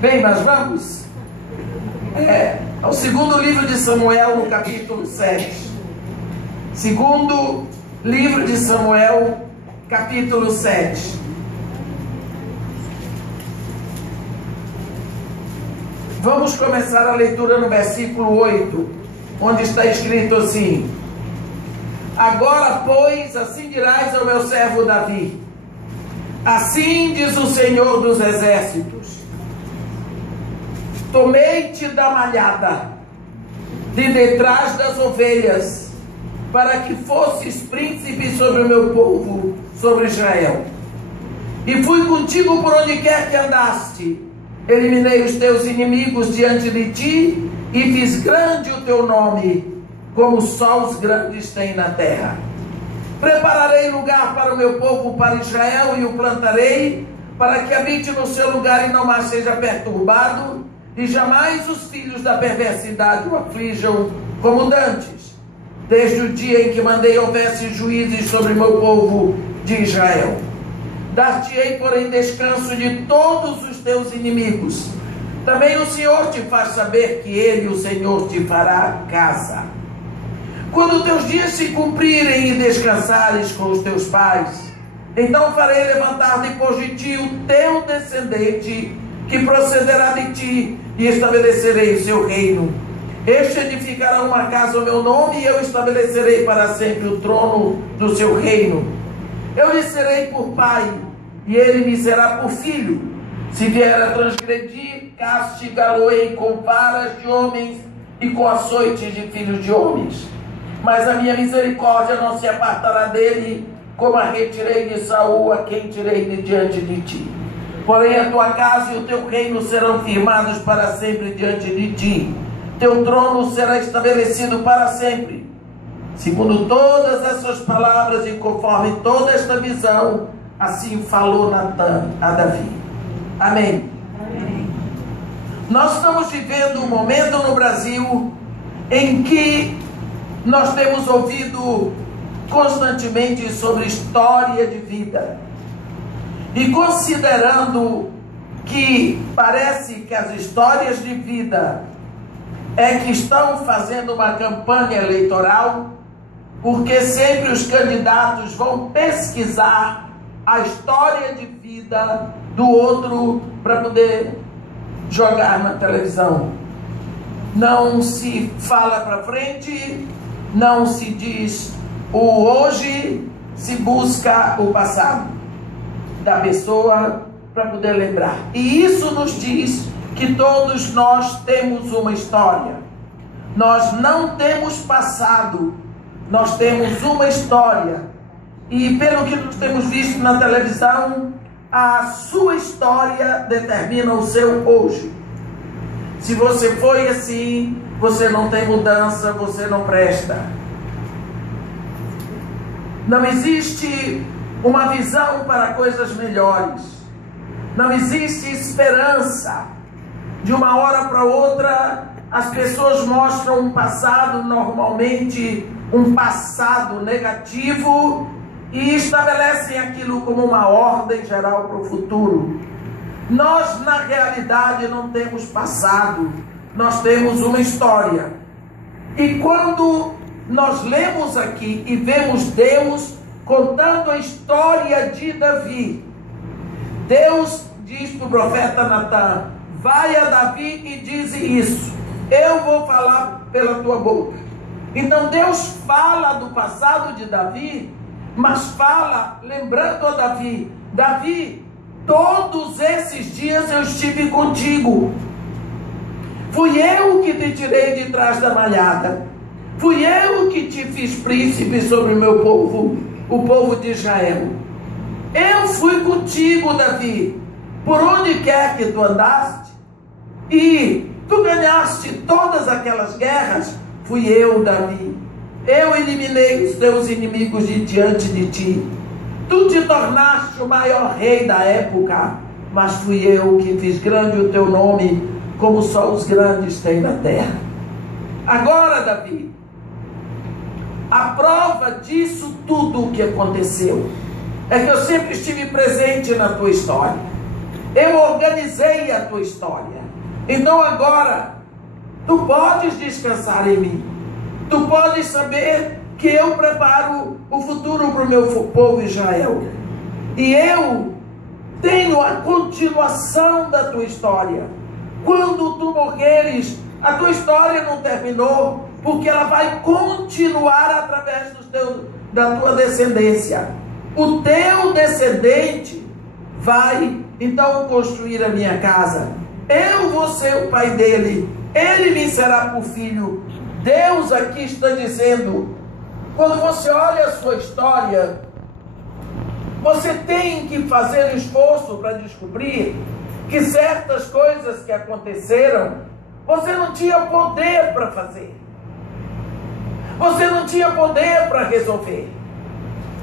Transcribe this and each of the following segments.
Bem, mas vamos ao segundo livro de Samuel, no capítulo 7. Segundo livro de Samuel, capítulo 7. Vamos começar a leitura no versículo 8, onde está escrito assim: Agora, pois, assim dirás ao meu servo Davi: Assim diz o Senhor dos Exércitos: Tomei-te da malhada, de detrás das ovelhas, para que fosses príncipe sobre o meu povo, sobre Israel. E fui contigo por onde quer que andaste. Eliminei os teus inimigos diante de ti, e fiz grande o teu nome, como só os grandes têm na terra. Prepararei lugar para o meu povo, para Israel, e o plantarei, para que habite no seu lugar e não mais seja perturbado, e jamais os filhos da perversidade o aflijam como dantes, desde o dia em que mandei houvesse juízes sobre meu povo de Israel. Dar-te-ei, porém, descanso de todos os teus inimigos. Também o Senhor te faz saber que Ele, o Senhor, te fará casa. Quando teus dias se cumprirem e descansares com os teus pais, então farei levantar depois de ti o teu descendente, que procederá de ti, e estabelecerei o seu reino. Este edificará uma casa ao meu nome, e eu estabelecerei para sempre o trono do seu reino. Eu lhe serei por pai, e ele me será por filho. Se vier a transgredir, castigá-lo-ei com varas de homens e com açoites de filhos de homens. Mas a minha misericórdia não se apartará dele, como a retirei de Saul, a quem tirei de diante de ti. Porém a tua casa e o teu reino serão firmados para sempre diante de ti. Teu trono será estabelecido para sempre. Segundo todas essas palavras e conforme toda esta visão, assim falou Natã a Davi. Amém. Amém. Nós estamos vivendo um momento no Brasil em que nós temos ouvido constantemente sobre história de vida. E considerando que parece que as histórias de vida que estão fazendo uma campanha eleitoral, porque sempre os candidatos vão pesquisar a história de vida do outro para poder jogar na televisão. Não se fala para frente, não se diz o hoje, se busca o passado da pessoa para poder lembrar. E isso nos diz que todos nós temos uma história. Nós não temos passado, nós temos uma história. E pelo que nós temos visto na televisão, a sua história determina o seu hoje. Se você foi assim, você não tem mudança, você não presta. Não existe uma visão para coisas melhores. Não existe esperança. De uma hora para outra, as pessoas mostram um passado, normalmente um passado negativo, e estabelecem aquilo como uma ordem geral para o futuro. Nós, na realidade, não temos passado, nós temos uma história. E quando nós lemos aqui e vemos Deus contando a história de Davi, Deus diz para o profeta Natã: vai a Davi e diz isso, eu vou falar pela tua boca. Então Deus fala do passado de Davi, mas fala lembrando a Davi: Davi, todos esses dias eu estive contigo. Fui eu que te tirei de trás da malhada. Fui eu que te fiz príncipe sobre o meu povo, o povo de Israel. Eu fui contigo, Davi, por onde quer que tu andaste, e tu ganhaste todas aquelas guerras. Fui eu, Davi. Eu eliminei os teus inimigos de diante de ti. Tu te tornaste o maior rei da época, mas fui eu que fiz grande o teu nome, como só os grandes têm na terra. Agora, Davi, a prova disso tudo o que aconteceu é que eu sempre estive presente na tua história. Eu organizei a tua história. Então agora, tu podes descansar em mim. Tu podes saber que eu preparo o futuro para o meu povo Israel. E eu tenho a continuação da tua história. Quando tu morreres, a tua história não terminou, porque ela vai continuar através da tua descendência. O teu descendente vai então construir a minha casa. Eu vou ser o pai dele. Ele me será por filho. Deus aqui está dizendo, quando você olha a sua história, você tem que fazer esforço para descobrir que certas coisas que aconteceram, você não tinha poder para fazer. Você não tinha poder para resolver.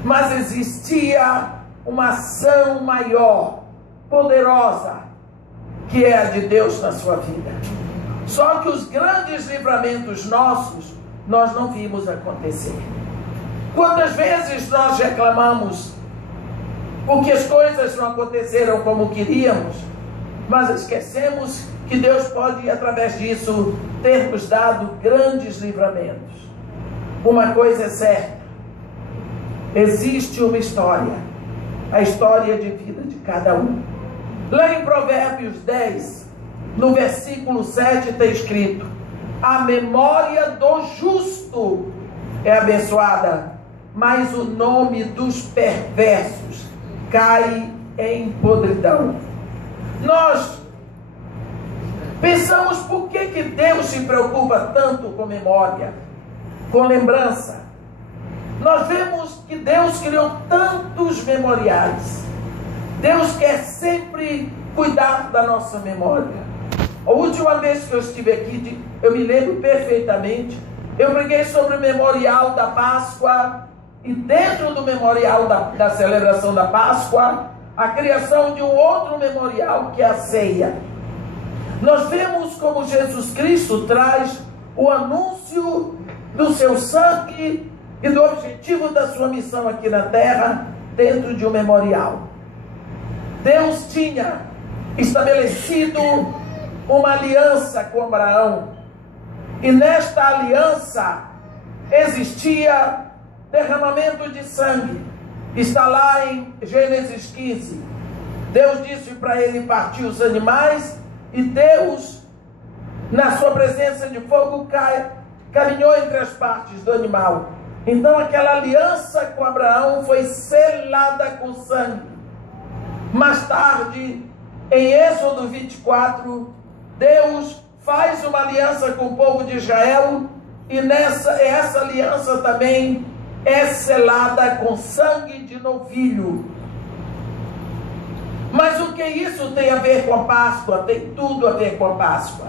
Mas existia uma ação maior, poderosa, que é a de Deus na sua vida. Só que os grandes livramentos nossos, nós não vimos acontecer. Quantas vezes nós reclamamos porque as coisas não aconteceram como queríamos, mas esquecemos que Deus pode, através disso, ter nos dado grandes livramentos. Uma coisa é certa: existe uma história, a história de vida de cada um. Lá em Provérbios 10, no versículo 7 está escrito: a memória do justo é abençoada, mas o nome dos perversos cai em podridão. Nós pensamos, por que Deus se preocupa tanto com memória, com lembrança? Nós vemos que Deus criou tantos memoriais. Deus quer sempre cuidar da nossa memória. A última vez que eu estive aqui, eu me lembro perfeitamente, eu preguei sobre o memorial da Páscoa, e dentro do memorial da celebração da Páscoa, a criação de um outro memorial, que é a ceia. Nós vemos como Jesus Cristo traz o anúncio do seu sangue e do objetivo da sua missão aqui na terra, dentro de um memorial. Deus tinha estabelecido uma aliança com Abraão, e nesta aliança existia derramamento de sangue. Está lá em Gênesis 15. Deus disse para ele partir os animais, e Deus, na sua presença de fogo, caminhou entre as partes do animal. Então aquela aliança com Abraão foi selada com sangue. Mais tarde, em Êxodo 24, Deus faz uma aliança com o povo de Israel, e essa aliança também é selada com sangue de novilho. Mas o que isso tem a ver com a Páscoa? Tem tudo a ver com a Páscoa.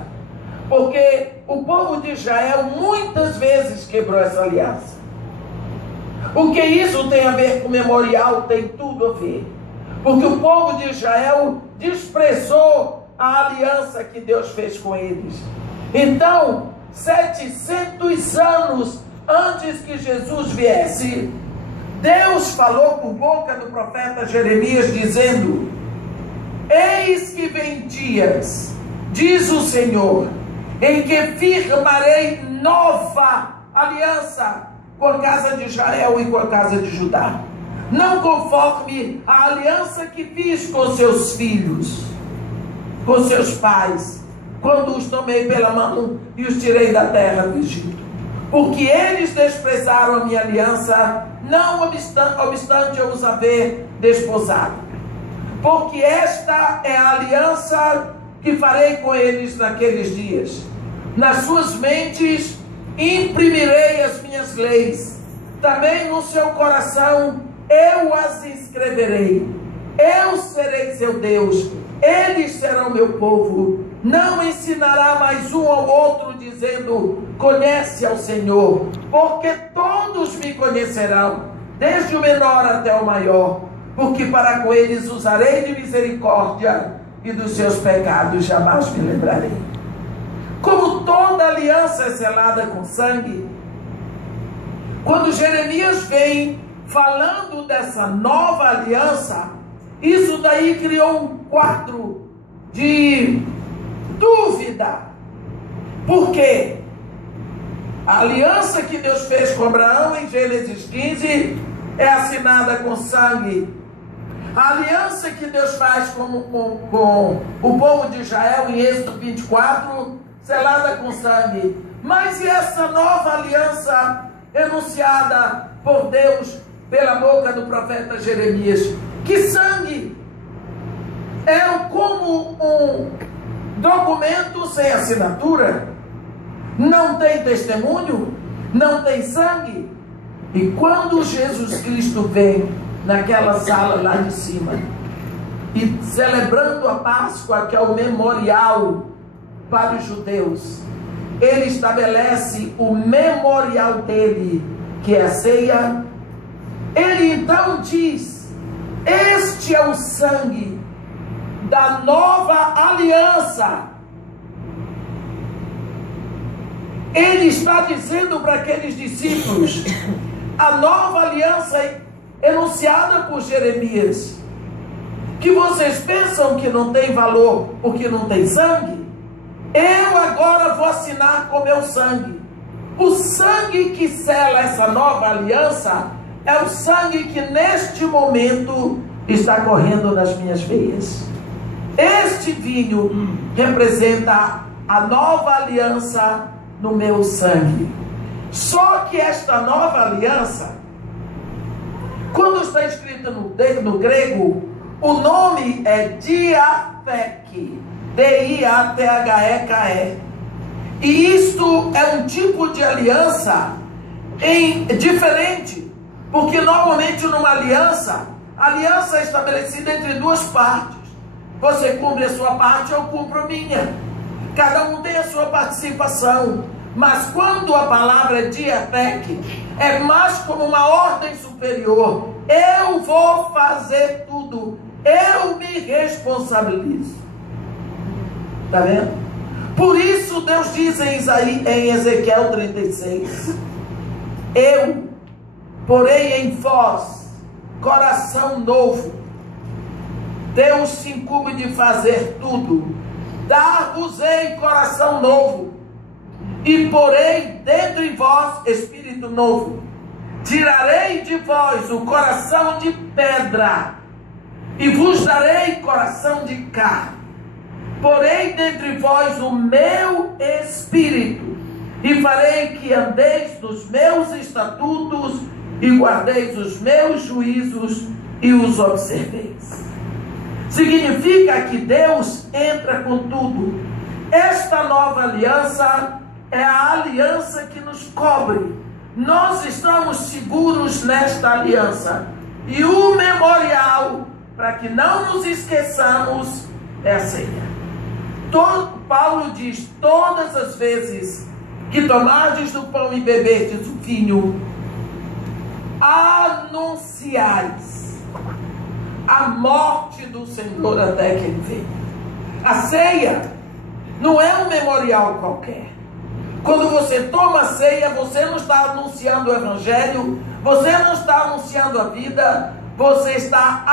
Porque o povo de Israel muitas vezes quebrou essa aliança. O que isso tem a ver com o memorial? Tem tudo a ver. Porque o povo de Israel desprezou a aliança que Deus fez com eles. Então, 700 anos antes que Jesus viesse, Deus falou por boca do profeta Jeremias, dizendo: eis que vem dias, diz o Senhor, em que firmarei nova aliança com a casa de Israel e com a casa de Judá, não conforme a aliança que fiz com seus filhos, com seus pais, quando os tomei pela mão e os tirei da terra do Egito. Porque eles desprezaram a minha aliança, não obstante eu os haver desposado. Porque esta é a aliança que farei com eles naqueles dias. Nas suas mentes imprimirei as minhas leis, também no seu coração eu as escreverei. Eu serei seu Deus, eles serão meu povo. Não ensinará mais um ao outro, dizendo: conhece ao Senhor, porque todos me conhecerão, desde o menor até o maior, porque para com eles usarei de misericórdia, e dos seus pecados jamais me lembrarei. Como toda aliança é selada com sangue, quando Jeremias vem falando dessa nova aliança, Isso daí criou um quadro de dúvida. Por quê? A aliança que Deus fez com Abraão em Gênesis 15 é assinada com sangue. A aliança que Deus faz com o povo de Israel em Êxodo 24, selada com sangue. Mas e essa nova aliança enunciada por Deus pela boca do profeta Jeremias? Que sangue? É como um documento sem assinatura. Não tem testemunho, não tem sangue. E quando Jesus Cristo vem naquela sala lá de cima, e celebrando a Páscoa, que é o memorial para os judeus, ele estabelece o memorial dele, que é a ceia. Ele então diz: este é o sangue da nova aliança. Ele está dizendo para aqueles discípulos: a nova aliança enunciada por Jeremias, que vocês pensam que não tem valor porque não tem sangue, eu agora vou assinar com meu sangue. O sangue que sela essa nova aliança é o sangue que neste momento está correndo nas minhas veias. Este vinho representa a nova aliança no meu sangue. Só que esta nova aliança, quando está escrito no grego, o nome é diatheke, D-I-A-T-H-E-K-E. E isto é um tipo de aliança diferente, porque normalmente numa aliança, a aliança é estabelecida entre duas partes. Você cumpre a sua parte, eu cumpro a minha. Cada um tem a sua participação. Mas quando a palavra é diatheke, é mais como uma ordem superior. Eu vou fazer tudo. Eu me responsabilizo. Está vendo? Por isso Deus diz em Ezequiel 36: eu porei em vós coração novo. Deus se incumbe de fazer tudo. Dar-vos-ei coração novo, e porei dentro em vós espírito novo. Tirarei de vós o coração de pedra, e vos darei coração de carne. Porei dentro de vós o meu espírito, e farei que andeis nos meus estatutos, e guardeis os meus juízos, e os observeis. Significa que Deus entra com tudo. Esta nova aliança é a aliança que nos cobre. Nós estamos seguros nesta aliança. E o memorial, para que não nos esqueçamos, é a ceia. Paulo diz: todas as vezes que tomardes do pão e beberdes o vinho, anunciais a morte do Senhor até que Ele venha. A ceia não é um memorial qualquer. Quando você toma a ceia, você não está anunciando o Evangelho, você não está anunciando a vida, você está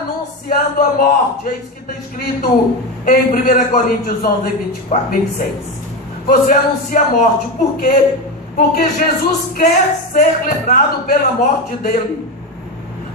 anunciando a morte. É isso que está escrito em 1 Coríntios 11, 26. Você anuncia a morte. Por quê? Porque Jesus quer ser lembrado pela morte dele.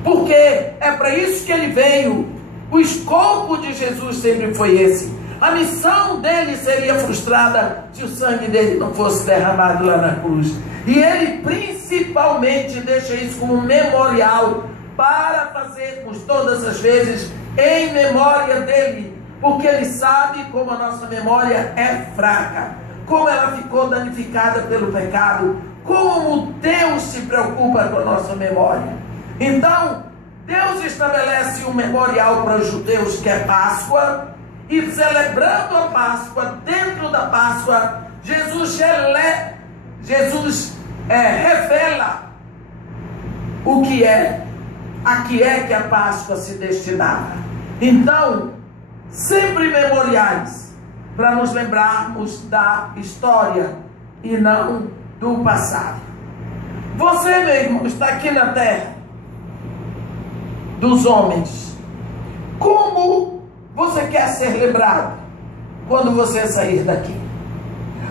Porque é para isso que ele veio. O escopo de Jesus sempre foi esse. A missão dele seria frustrada se o sangue dele não fosse derramado lá na cruz. E ele principalmente deixa isso como um memorial para fazermos todas as vezes em memória dele. Porque ele sabe como a nossa memória é fraca, como ela ficou danificada pelo pecado, como Deus se preocupa com a nossa memória. Então, Deus estabelece um memorial para os judeus, que é Páscoa, e celebrando a Páscoa, dentro da Páscoa, Jesus revela o que é, a que é que a Páscoa se destinava. Então, sempre memoriais, para nos lembrarmos da história e não do passado. Você, meu irmão, está aqui na terra dos homens. Como você quer ser lembrado quando você sair daqui?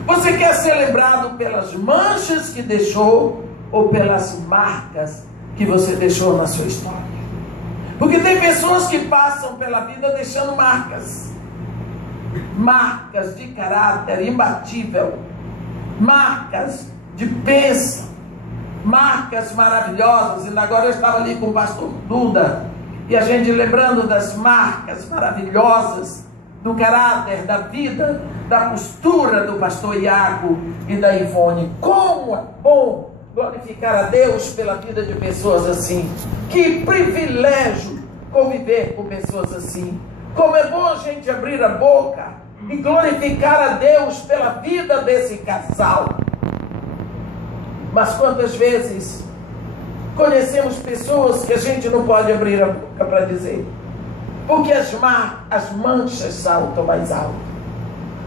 Você quer ser lembrado pelas manchas que deixou ou pelas marcas que você deixou na sua história? Porque tem pessoas que passam pela vida deixando marcas. Marcas de caráter imbatível. Marcas de bênção. Marcas maravilhosas. E agora eu estava ali com o pastor Duda, e a gente lembrando das marcas maravilhosas do caráter, da vida, da postura do pastor Iago e da Ivone. Como é bom glorificar a Deus pela vida de pessoas assim. Que privilégio conviver com pessoas assim. Como é bom a gente abrir a boca e glorificar a Deus pela vida desse casal. Mas quantas vezes conhecemos pessoas que a gente não pode abrir a boca para dizer, porque as manchas saltam mais alto,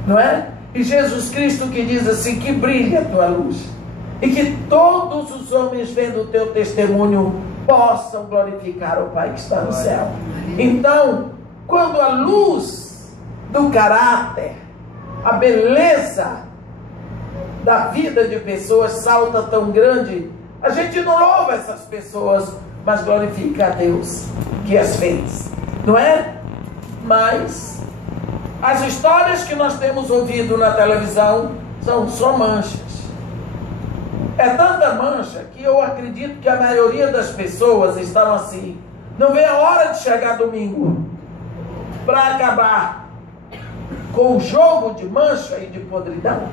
não é? E Jesus Cristo que diz assim, que brilhe a tua luz, e que todos os homens vendo o teu testemunho possam glorificar o Pai que está no céu. Então, quando a luz do caráter, a beleza da vida de pessoas salta tão grande, a gente não louva essas pessoas, mas glorifica a Deus que as fez, não é? Mas as histórias que nós temos ouvido na televisão são só manchas. É tanta mancha que eu acredito que a maioria das pessoas estão assim, não vê a hora de chegar domingo para acabar com o jogo de mancha e de podridão.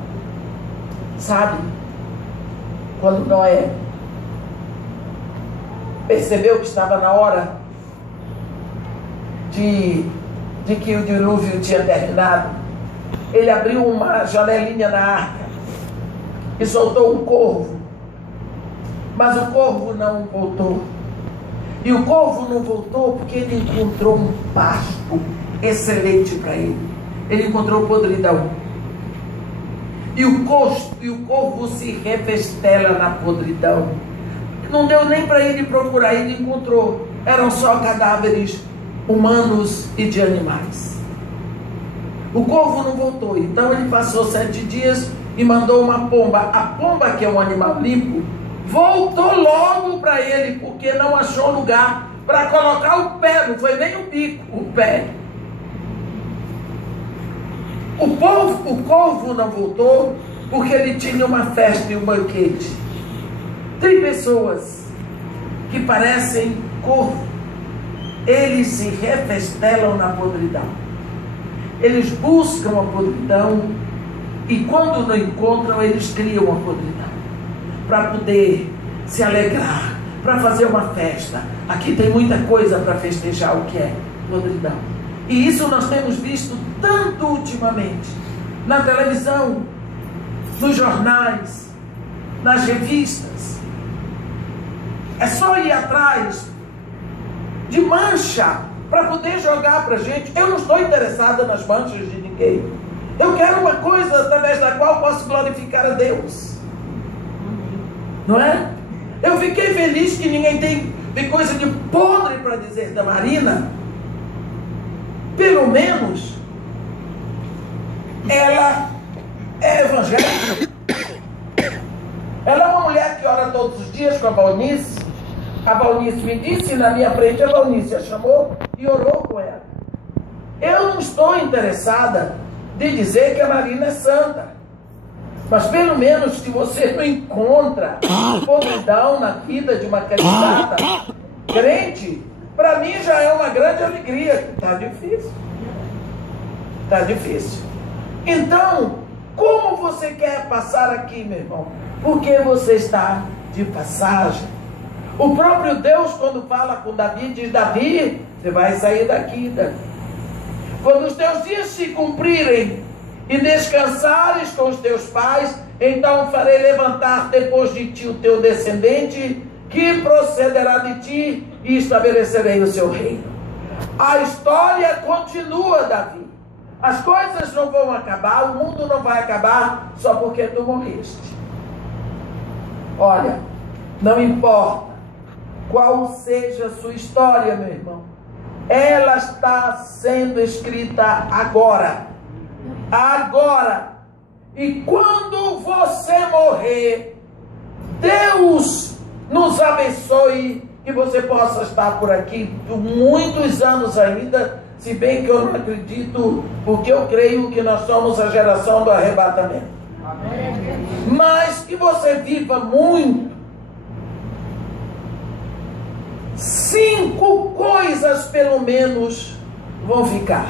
Sabe, quando Noé percebeu que estava na hora de que o dilúvio tinha terminado, ele abriu uma janelinha na arca e soltou um corvo, mas o corvo não voltou. E o corvo não voltou porque ele encontrou um pasto excelente para ele. Ele encontrou podridão. E o corvo se refestela na podridão. Não deu nem para ele procurar, ele encontrou. Eram só cadáveres humanos e de animais. O corvo não voltou, então ele passou 7 dias e mandou uma pomba. A pomba, que é um animal limpo, voltou logo para ele, porque não achou lugar para colocar o pé, não foi nem o bico, o pé. O corvo não voltou porque ele tinha uma festa e um banquete. Tem pessoas que parecem corvo, eles se refestelam na podridão. Eles buscam a podridão e quando não encontram, eles criam a podridão para poder se alegrar, para fazer uma festa. Aqui tem muita coisa para festejar o que é podridão. E isso nós temos visto tanto ultimamente, na televisão, nos jornais, nas revistas. É só ir atrás de mancha para poder jogar para a gente. Eu não estou interessada nas manchas de ninguém. Eu quero uma coisa através da qual posso glorificar a Deus. Não é? Eu fiquei feliz que ninguém tem coisa de podre para dizer da Marina. Pelo menos ela é evangélica. Ela é uma mulher que ora todos os dias com a Valnice. A Valnice me disse na minha frente, a Valnice a chamou e orou com ela. Eu não estou interessada de dizer que a Marina é santa, mas pelo menos se você não encontra podridão na vida de uma candidata crente, para mim já é uma grande alegria. Está difícil. Está difícil. Então, como você quer passar aqui, meu irmão? Porque você está de passagem. O próprio Deus, quando fala com Davi, diz: Davi, você vai sair daqui, Davi. Quando os teus dias se cumprirem e descansares com os teus pais, então farei levantar depois de ti o teu descendente, que procederá de ti, e estabelecerei o seu reino. A história continua, Davi. As coisas não vão acabar, o mundo não vai acabar só porque tu morreste. Olha, não importa qual seja a sua história, meu irmão, ela está sendo escrita agora. Agora. E quando você morrer, Deus nos abençoe, que você possa estar por aqui por muitos anos ainda, se bem que eu não acredito, porque eu creio que nós somos a geração do arrebatamento. Amém. Mas que você viva muito. 5 coisas pelo menos vão ficar,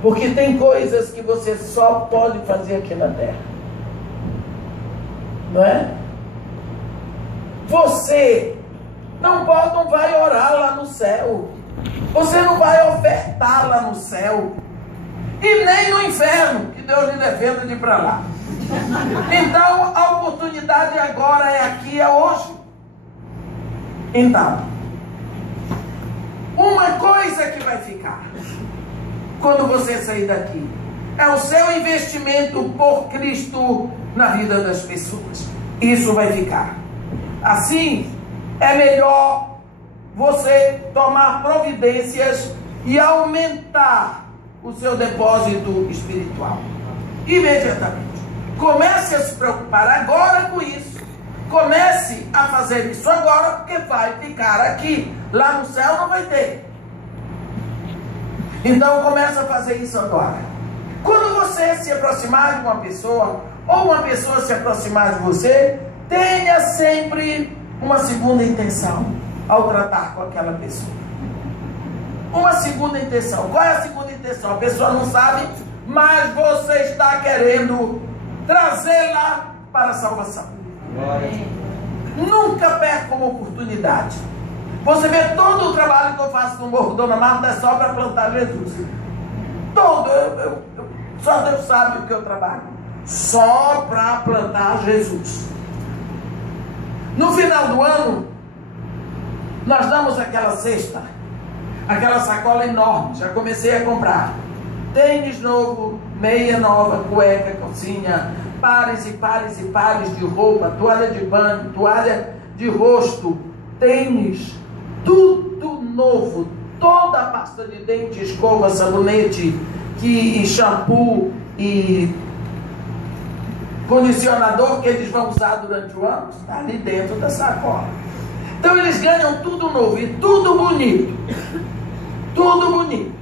porque tem coisas que você só pode fazer aqui na terra, não é? Você não vai orar lá no céu, você não vai ofertar lá no céu, e nem no inferno, que Deus lhe defenda de ir para lá. Então a oportunidade agora é aqui, é hoje. Então, uma coisa que vai ficar quando você sair daqui é o seu investimento por Cristo na vida das pessoas. Isso vai ficar. Assim, é melhor você tomar providências e aumentar o seu depósito espiritual. Imediatamente. Comece a se preocupar agora com isso. Comece a fazer isso agora, porque vai ficar aqui. Lá no céu não vai ter. Então comece a fazer isso agora. Quando você se aproximar de uma pessoa, ou uma pessoa se aproximar de você, tenha sempre uma segunda intenção ao tratar com aquela pessoa. Uma segunda intenção. Qual é a segunda intenção? A pessoa não sabe, mas você está querendo trazê-la para a salvação. Nunca perca uma oportunidade. Você vê todo o trabalho que eu faço no Morro Dona Marta é só para plantar Jesus. Todo. Só Deus sabe o que eu trabalho. Só para plantar Jesus. No final do ano, nós damos aquela cesta, aquela sacola enorme. Já comecei a comprar tênis novo, meia nova, cueca, calcinha, pares e pares e pares de roupa, toalha de banho, toalha de rosto, tênis, tudo novo, toda a pasta de dente, escova, sabonete, e shampoo e condicionador que eles vão usar durante o ano, está ali dentro da sacola. Então eles ganham tudo novo e tudo bonito. Tudo bonito.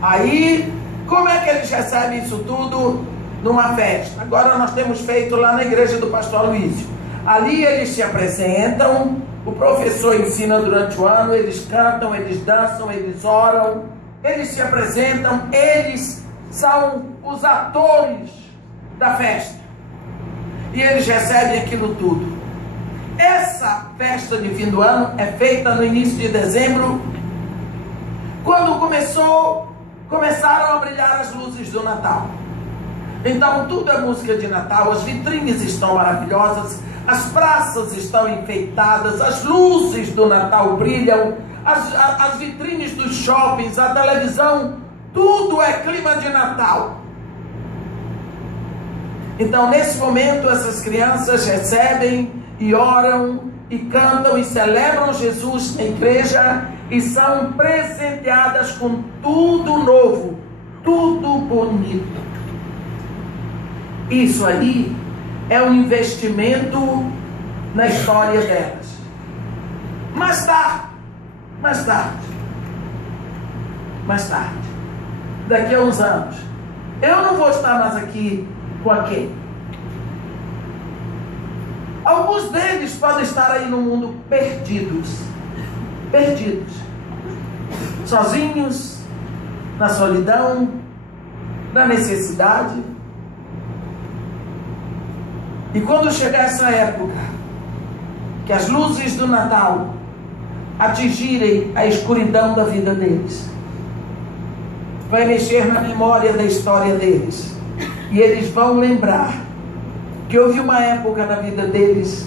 Aí, como é que eles recebem isso tudo? Numa festa. Agora nós temos feito lá na igreja do pastor Luísio. Ali eles se apresentam, o professor ensina durante o ano, eles cantam, eles dançam, eles oram, eles se apresentam, eles são os atores da festa. E eles recebem aquilo tudo. Essa festa de fim do ano é feita no início de dezembro, quando começaram a brilhar as luzes do Natal. Então tudo é música de Natal, as vitrines estão maravilhosas, as praças estão enfeitadas, as luzes do Natal brilham, as vitrines dos shoppings, a televisão, tudo é clima de Natal. Então nesse momento essas crianças recebem e oram e cantam e celebram Jesus na igreja e são presenteadas com tudo novo, tudo bonito. Isso aí é um investimento na história delas. Mais tarde, daqui a uns anos, eu não vou estar mais aqui com a Kay. Alguns deles podem estar aí no mundo perdidos, sozinhos, na solidão, na necessidade. E quando chegar essa época, que as luzes do Natal atingirem a escuridão da vida deles, vai mexer na memória da história deles, e eles vão lembrar que houve uma época na vida deles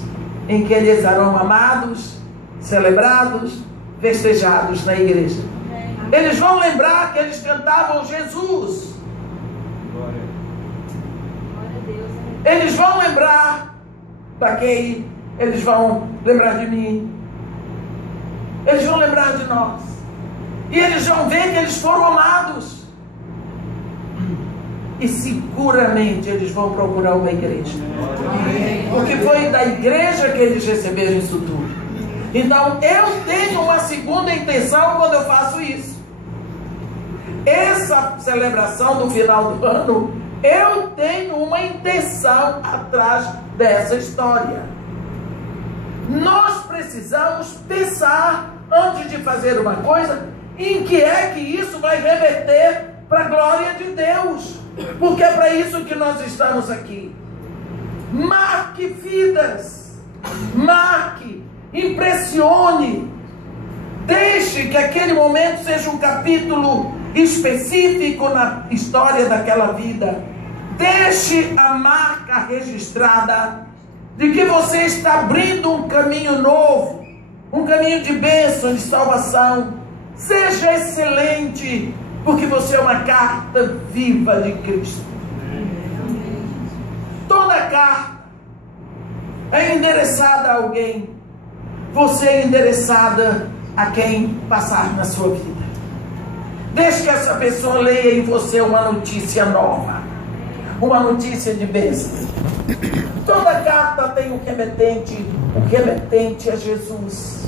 em que eles eram amados, celebrados, festejados na igreja. Eles vão lembrar que eles cantavam Jesus. Eles vão lembrar da Kay, eles vão lembrar de mim. Eles vão lembrar de nós. E eles vão ver que eles foram amados. E seguramente eles vão procurar uma igreja. Porque foi da igreja que eles receberam isso tudo. Então eu tenho uma segunda intenção quando eu faço isso. Essa celebração do final do ano, eu tenho uma intenção atrás dessa história. Nós precisamos pensar, antes de fazer uma coisa, em que é que isso vai reverter para a glória de Deus. Porque é para isso que nós estamos aqui. Marque vidas. Marque. Impressione. Deixe que aquele momento seja um capítulo específico na história daquela vida. Deixe a marca registrada de que você está abrindo um caminho novo, um caminho de bênção, de salvação. Seja excelente, porque você é uma carta viva de Cristo. Toda carta é endereçada a alguém. Você é endereçada a quem passar na sua vida. Deixe que essa pessoa leia em você uma notícia nova, uma notícia de bênção. Toda carta tem um remetente, o remetente é Jesus.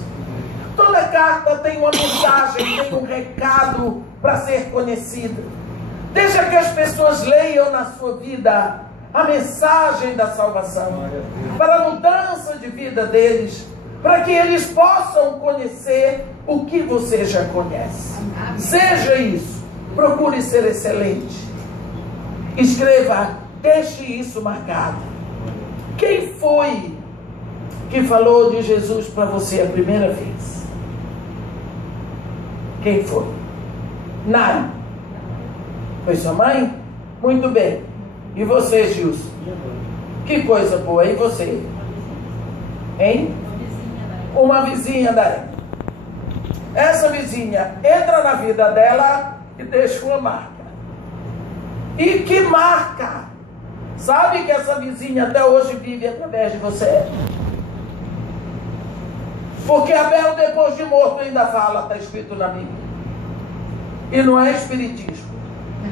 Toda carta tem uma mensagem, tem um recado para ser conhecido. Deixa que as pessoas leiam na sua vida a mensagem da salvação, para a mudança de vida deles, para que eles possam conhecer o que você já conhece. Seja isso, procure ser excelente. Escreva, deixe isso marcado. Quem foi que falou de Jesus para você a primeira vez? Quem foi? Nada. Foi sua mãe? Muito bem. E você, Gilson? Que coisa boa. E você? Hein? Uma vizinha daí. Essa vizinha entra na vida dela e deixa uma marca. E que marca? Sabe que essa vizinha até hoje vive através de você? Porque Abel, depois de morto, ainda fala, está escrito na Bíblia. E não é espiritismo.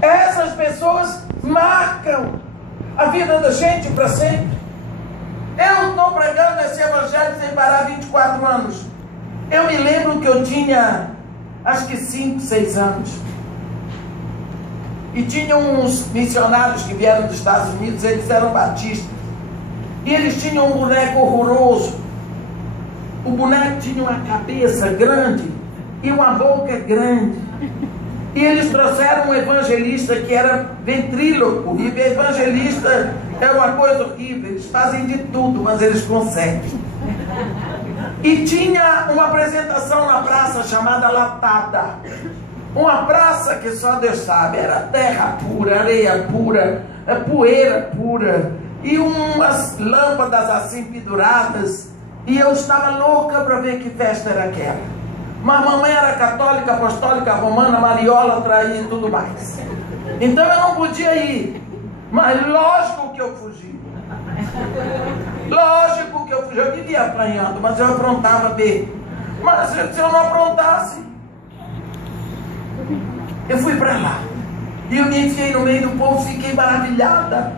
Essas pessoas marcam a vida da gente para sempre. Eu estou pregando esse evangelho sem parar 24 anos. Eu me lembro que eu tinha, acho que 5, 6 anos. E tinha uns missionários que vieram dos Estados Unidos, eles eram batistas. E eles tinham um boneco horroroso. O boneco tinha uma cabeça grande e uma boca grande. E eles trouxeram um evangelista que era ventríloco. E evangelista é uma coisa horrível. Eles fazem de tudo, mas eles conseguem. E tinha uma apresentação na praça chamada Latada. Uma praça que só Deus sabe. Era terra pura, areia pura, poeira pura. E umas lâmpadas assim penduradas. E eu estava louca para ver que festa era aquela. Mas a mamãe era católica, apostólica, romana, mariólatra e tudo mais. Então eu não podia ir. Mas lógico que eu fugi. Lógico que eu fugi. Eu vivia apanhando, mas eu aprontava bem. Mas se eu não aprontasse, eu fui para lá. E eu me enfiei no meio do povo, fiquei maravilhada.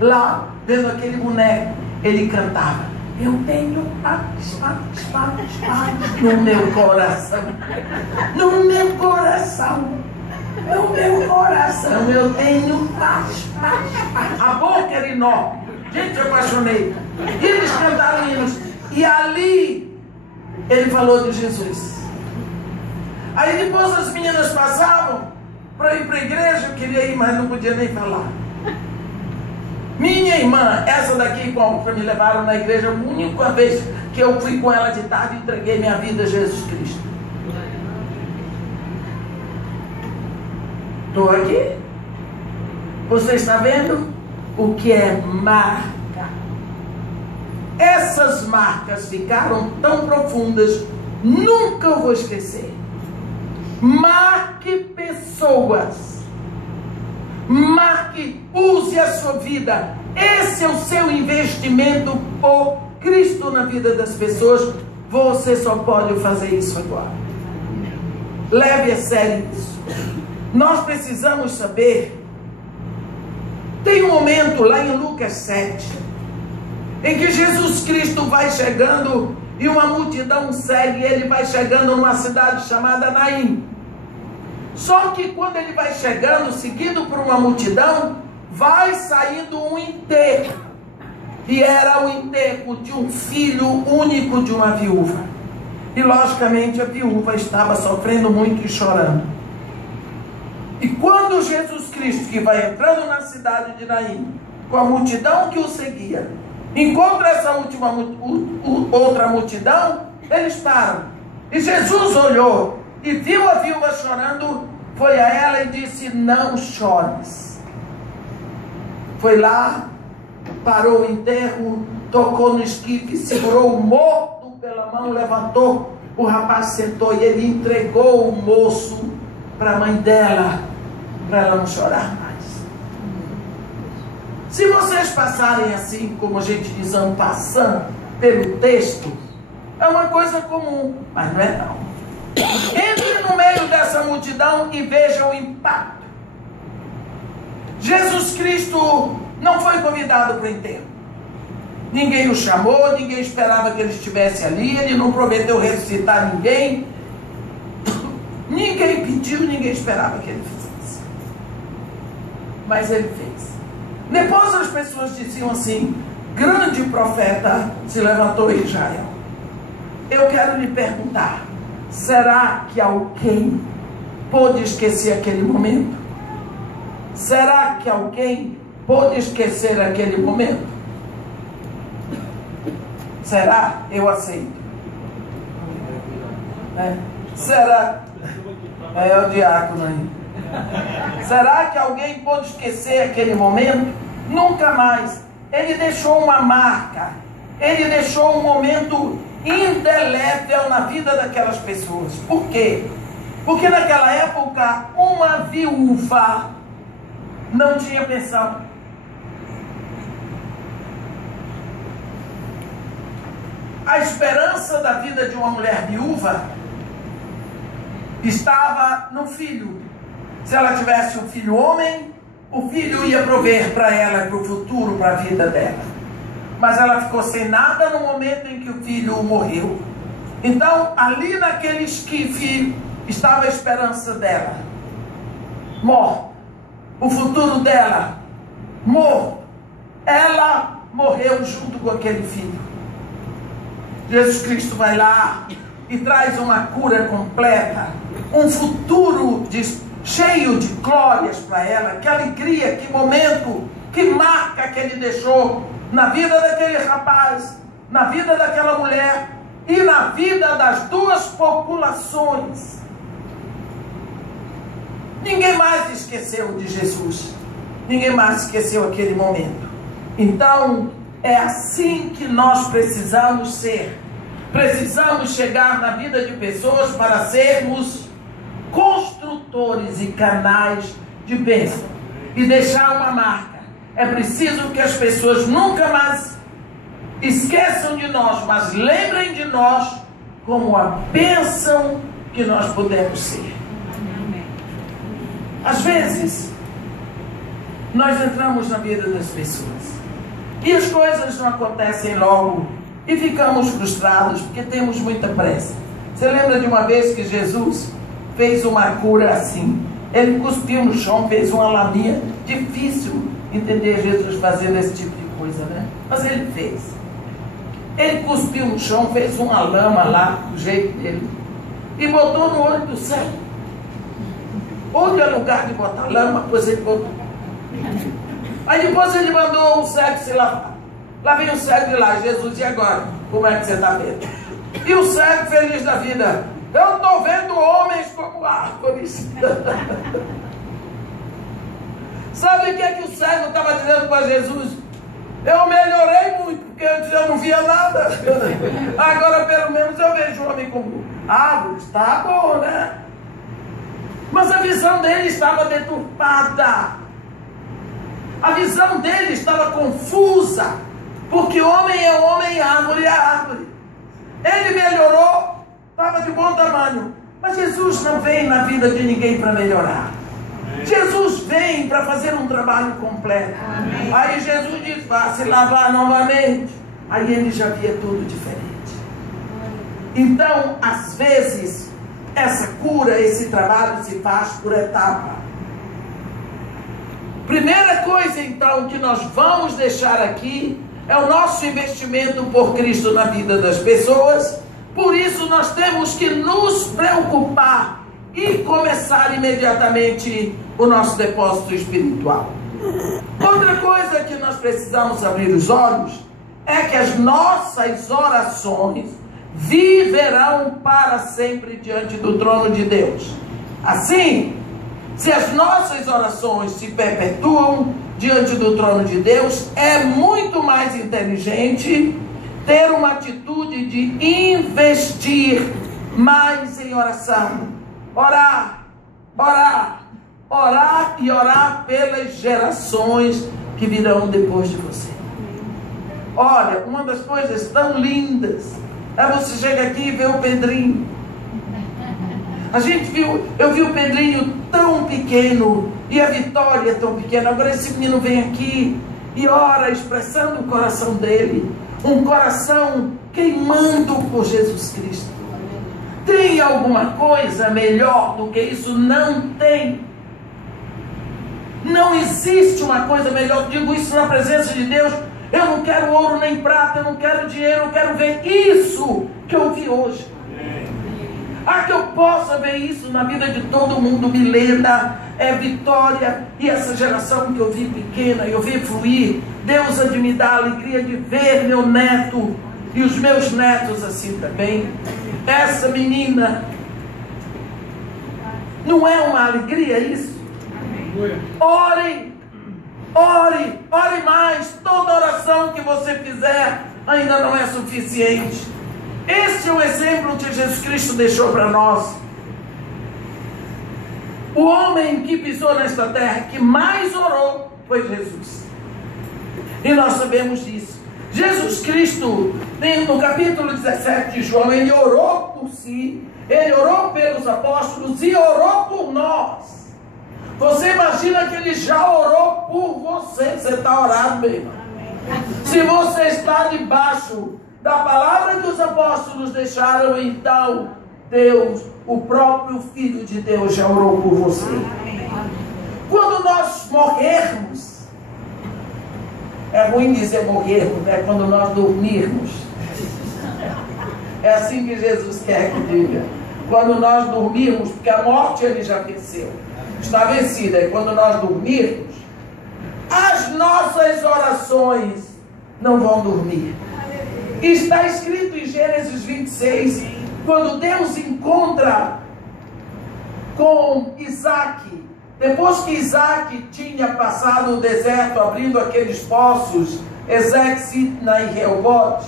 Lá, vendo aquele boneco, ele cantava. Eu tenho paz, paz, paz, paz no meu coração. No meu coração. No meu coração eu tenho paz, paz, paz. A boca era enorme. Gente, eu apaixonei. E eles cantaram hinos. E ali ele falou de Jesus. Aí depois as meninas passavam para ir para a igreja. Eu queria ir, mas não podia nem falar. Minha irmã, essa daqui que me levaram na igreja, a única vez que eu fui com ela de tarde e entreguei minha vida a Jesus Cristo. Estou aqui. Você está vendo o que é marca? Essas marcas ficaram tão profundas, nunca eu vou esquecer. Marque pessoas. Marque, use a sua vida. Esse é o seu investimento por Cristo na vida das pessoas, Você só pode fazer isso agora. Leve a sério isso. Nós precisamos saber. Tem um momento lá em Lucas 7, em que Jesus Cristo vai chegando e uma multidão segue. Ele vai chegando numa cidade chamada Naim. Só que quando ele vai chegando, seguido por uma multidão, vai saindo um enterro. E era o enterro de um filho único de uma viúva. E logicamente a viúva estava sofrendo muito e chorando. E quando Jesus Cristo, que vai entrando na cidade de Naim, com a multidão que o seguia, encontra essa outra multidão, eles param. E Jesus olhou e viu a viúva chorando, foi a ela e disse: não chores. Foi lá, parou o enterro, tocou no esquife, segurou o morto pela mão, levantou, o rapaz sentou e ele entregou o moço para a mãe dela, para ela não chorar mais. Se vocês passarem assim, como a gente diz, passando pelo texto, é uma coisa comum, mas não é não. Entre no meio dessa multidão e veja o impacto. Jesus Cristo não foi convidado para o enterro. Ninguém o chamou, ninguém esperava que ele estivesse ali, ele não prometeu ressuscitar ninguém. Ninguém pediu, ninguém esperava que ele fizesse. Mas ele fez. Depois as pessoas diziam assim: grande profeta se levantou em Israel. Eu quero lhe perguntar, será que alguém pôde esquecer aquele momento? Será que alguém pôde esquecer aquele momento? Será? Eu aceito. Será? É o diácono aí. Será que alguém pôde esquecer aquele momento? Nunca mais. Ele deixou uma marca. Ele deixou um momento indelével na vida daquelas pessoas. Por quê? Porque naquela época uma viúva não tinha pensão. A esperança da vida de uma mulher viúva estava no filho. Se ela tivesse um filho homem, o filho ia prover para ela, para o futuro, para a vida dela. Mas ela ficou sem nada no momento em que o filho morreu. Então, ali naquele esquife estava a esperança dela. Morta. O futuro dela. Morto. Ela morreu junto com aquele filho. Jesus Cristo vai lá e traz uma cura completa. Um futuro cheio de glórias para ela. Que alegria, que momento, que marca que ele deixou na vida daquele rapaz, na vida daquela mulher e na vida das duas populações. Ninguém mais esqueceu de Jesus. Ninguém mais esqueceu aquele momento. Então, é assim que nós precisamos ser. Precisamos chegar na vida de pessoas para sermos construtores e canais de bênção. E deixar uma marca. É preciso que as pessoas nunca mais esqueçam de nós, mas lembrem de nós como a bênção que nós podemos ser. Às vezes, nós entramos na vida das pessoas e as coisas não acontecem logo e ficamos frustrados porque temos muita pressa. Você lembra de uma vez que Jesus fez uma cura assim? Ele cuspiu no chão, fez uma laminha. Difícil entender Jesus fazendo esse tipo de coisa, né? Mas ele fez. Ele cuspiu no chão, fez uma lama lá, do jeito dele, e botou no olho do cego. Onde é lugar de botar lama, pois ele botou. Aí depois ele mandou o cego se lavar. Lá vem o cego de lá: Jesus, e agora? Como é que você está vendo? E o cego feliz da vida: eu estou vendo homens como árvores. Sabe o que é que o cego estava dizendo para Jesus? Eu melhorei muito, porque antes eu não via nada. Agora pelo menos eu vejo o homem como árvores. Está bom, né? Mas a visão dele estava deturpada. A visão dele estava confusa. Porque homem é homem, árvore é árvore. Ele melhorou, estava de bom tamanho. Mas Jesus não vem na vida de ninguém para melhorar. Jesus vem para fazer um trabalho completo. Amém. Aí Jesus diz, vá se lavar novamente. Aí ele já via tudo diferente. Então, às vezes, essa cura, esse trabalho se faz por etapa. Primeira coisa, então, que nós vamos deixar aqui é o nosso investimento por Cristo na vida das pessoas. Por isso, nós temos que nos preocupar e começar imediatamente o nosso depósito espiritual. Outra coisa que nós precisamos abrir os olhos é que as nossas orações viverão para sempre diante do trono de Deus. Assim, se as nossas orações se perpetuam diante do trono de Deus, é muito mais inteligente ter uma atitude de investir mais em oração. Orar, orar, orar e orar pelas gerações que virão depois de você. Olha, uma das coisas tão lindas é você chegar aqui e ver o Pedrinho. Eu vi o Pedrinho tão pequeno e a Vitória tão pequena. Agora esse menino vem aqui e ora expressando o coração dele, um coração queimando por Jesus Cristo. Tem alguma coisa melhor do que isso? Não tem. Não existe uma coisa melhor. Digo isso na presença de Deus. Eu não quero ouro nem prata, eu não quero dinheiro, eu quero ver isso que eu vi hoje. Que eu possa ver isso na vida de todo mundo. Milena, Vitória e essa geração que eu vi pequena, eu vi fluir. Deus há de me dar a alegria de ver meu neto e os meus netos assim também. Essa menina, não é uma alegria isso? Ore, ore, ore mais. Toda oração que você fizer ainda não é suficiente. Este é o exemplo que Jesus Cristo deixou para nós. O homem que pisou nesta terra, que mais orou, foi Jesus. E nós sabemos disso. Jesus Cristo, no capítulo 17 de João, ele orou por si, ele orou pelos apóstolos e orou por nós. Você imagina que ele já orou por você. Você está orado, meu irmão. Se você está debaixo da palavra que os apóstolos deixaram, então Deus, o próprio Filho de Deus, já orou por você. Quando nós morrermos, é ruim dizer morrermos, né? Quando nós dormirmos, é assim que Jesus quer que diga. Quando nós dormirmos, porque a morte ele já venceu, está vencida. E quando nós dormirmos, as nossas orações não vão dormir. Está escrito em Gênesis 26, quando Deus encontra com Isaac, depois que Isaac tinha passado o deserto abrindo aqueles poços, Ezeque, Sitna e Reobote,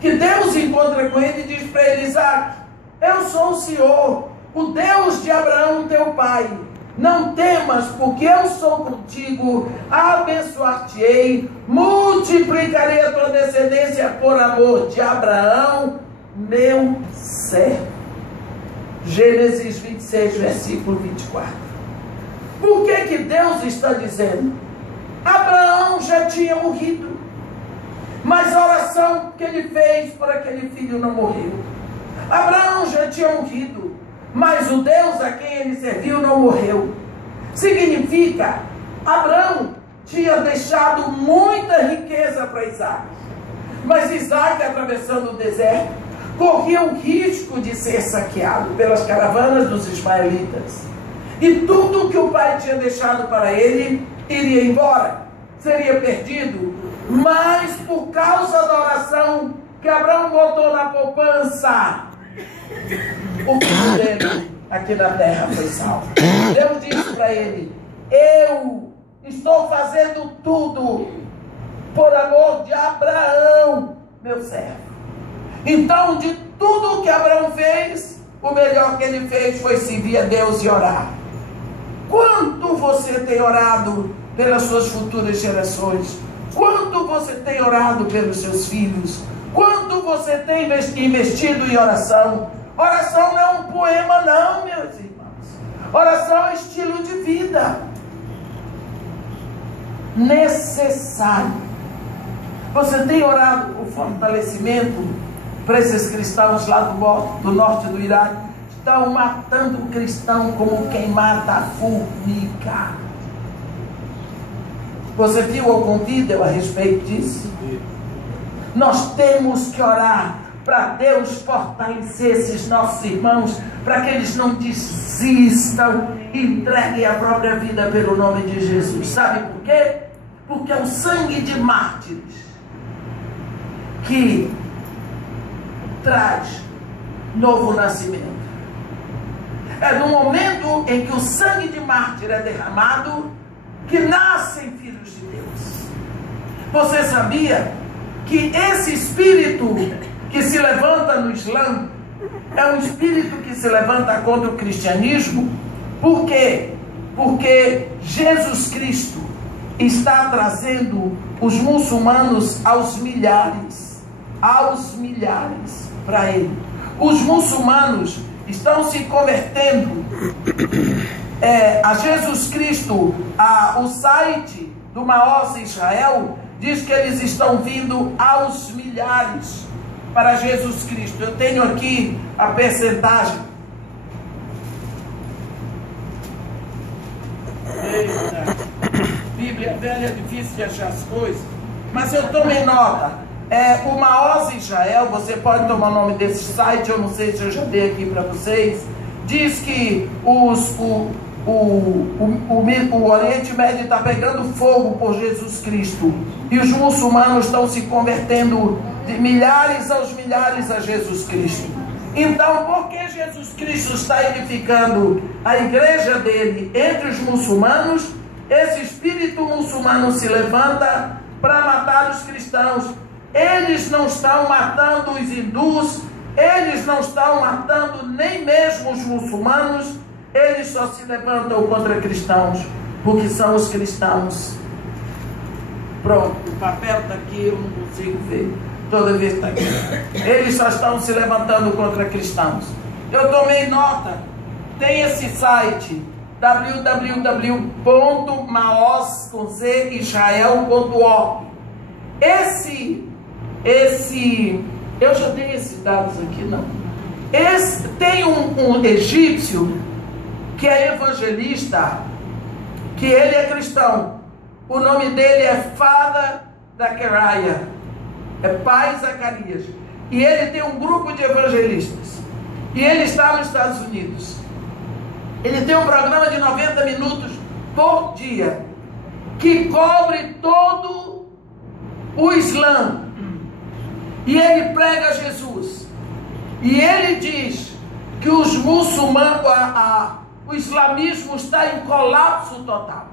que Deus encontra com ele e diz para ele: Isaac, eu sou o Senhor, o Deus de Abraão teu pai. Não temas, porque eu sou contigo, abençoar-te-ei, multiplicarei a tua descendência por amor de Abraão, meu servo. Gênesis 26, versículo 24. Por que Deus está dizendo? Abraão já tinha morrido, mas a oração que ele fez por aquele filho não morreu. Abraão já tinha morrido, mas o Deus a quem ele serviu não morreu. Significa, Abraão tinha deixado muita riqueza para Isaac, mas Isaac, atravessando o deserto, corria o risco de ser saqueado pelas caravanas dos ismaelitas, e tudo que o pai tinha deixado para ele iria embora, seria perdido. Mas por causa da oração que Abraão botou na poupança, o filho dele aqui na terra foi salvo. Deus disse para ele: eu estou fazendo tudo por amor de Abraão, meu servo. Então, de tudo que Abraão fez, o melhor que ele fez foi servir a Deus e orar. Quanto você tem orado pelas suas futuras gerações? Quanto você tem orado pelos seus filhos? Quanto você tem investido em oração? Oração não é um poema não, meus irmãos. Oração é estilo de vida. Necessário. Você tem orado por fortalecimento para esses cristãos lá do norte do Iraque? Estão matando o cristão como quem mata a formiga. Você viu algum vídeo a respeito disso? Nós temos que orar para Deus fortalecer esses nossos irmãos, para que eles não desistam e entreguem a própria vida pelo nome de Jesus. Sabe por quê? Porque é o sangue de mártires que traz novo nascimento. É no momento em que o sangue de mártir é derramado que nascem filhos de Deus. Você sabia que esse espírito que se levanta no Islã é um espírito que se levanta contra o cristianismo? Por quê? Porque Jesus Cristo está trazendo os muçulmanos aos milhares para ele. Os muçulmanos estão se convertendo a Jesus Cristo. O site do Maoz Israel diz que eles estão vindo aos milhares para Jesus Cristo. Eu tenho aqui a percentagem. Eita, Bíblia velha é difícil de achar as coisas, mas eu tomei nota. O Maoz Israel, você pode tomar o nome desse site, eu não sei se eu já dei aqui para vocês, diz que o Oriente Médio está pegando fogo por Jesus Cristo, e os muçulmanos estão se convertendo de milhares aos milhares a Jesus Cristo. Então, por que Jesus Cristo está edificando a igreja dele entre os muçulmanos? Esse espírito muçulmano se levanta para matar os cristãos. Eles não estão matando os hindus, eles não estão matando nem mesmo os muçulmanos, eles só se levantam contra cristãos, porque são os cristãos. Pronto, o papel está aqui, eu não consigo ver, toda vez está aqui. Eles só estão se levantando contra cristãos. Eu tomei nota, tem esse site, www.maozisrael.org. Eu já dei esses dados aqui, não. Tem um egípcio que é evangelista, que ele é cristão. O nome dele é Father Zachariah, é Pai Zacarias. E ele tem um grupo de evangelistas. E ele está nos Estados Unidos. Ele tem um programa de 90 minutos por dia, que cobre todo o Islã. E ele prega Jesus. E ele diz que os muçulmanos, o islamismo está em colapso total.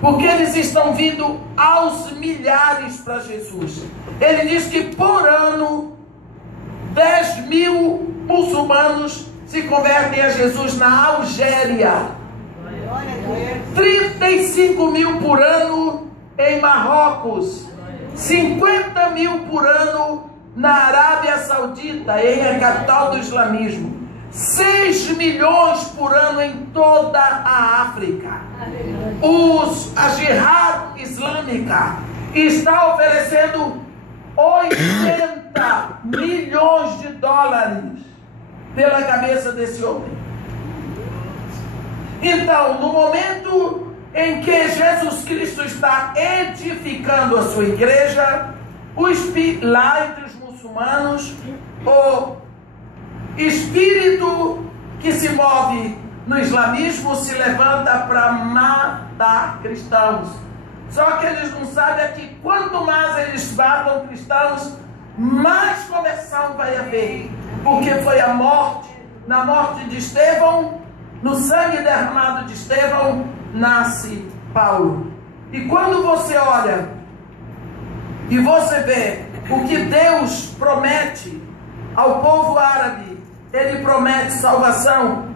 Porque eles estão vindo aos milhares para Jesus. Ele diz que por ano 10 mil muçulmanos se convertem a Jesus na Algéria. 35 mil por ano em Marrocos. 50 mil por ano na Arábia Saudita, em a capital do islamismo. 6 milhões por ano em toda a África. A Jihad Islâmica está oferecendo 80 milhões de dólares pela cabeça desse homem. Então, no momento em que Jesus Cristo está edificando a sua igreja, lá entre os muçulmanos, o espírito que se move no islamismo se levanta para matar cristãos. Só que eles não sabem que quanto mais eles matam cristãos, mais conversão vai haver. Porque foi a morte, na morte de Estevão, no sangue derramado de Estevão, nasce Paulo. E quando você olha e você vê o que Deus promete ao povo árabe, ele promete salvação.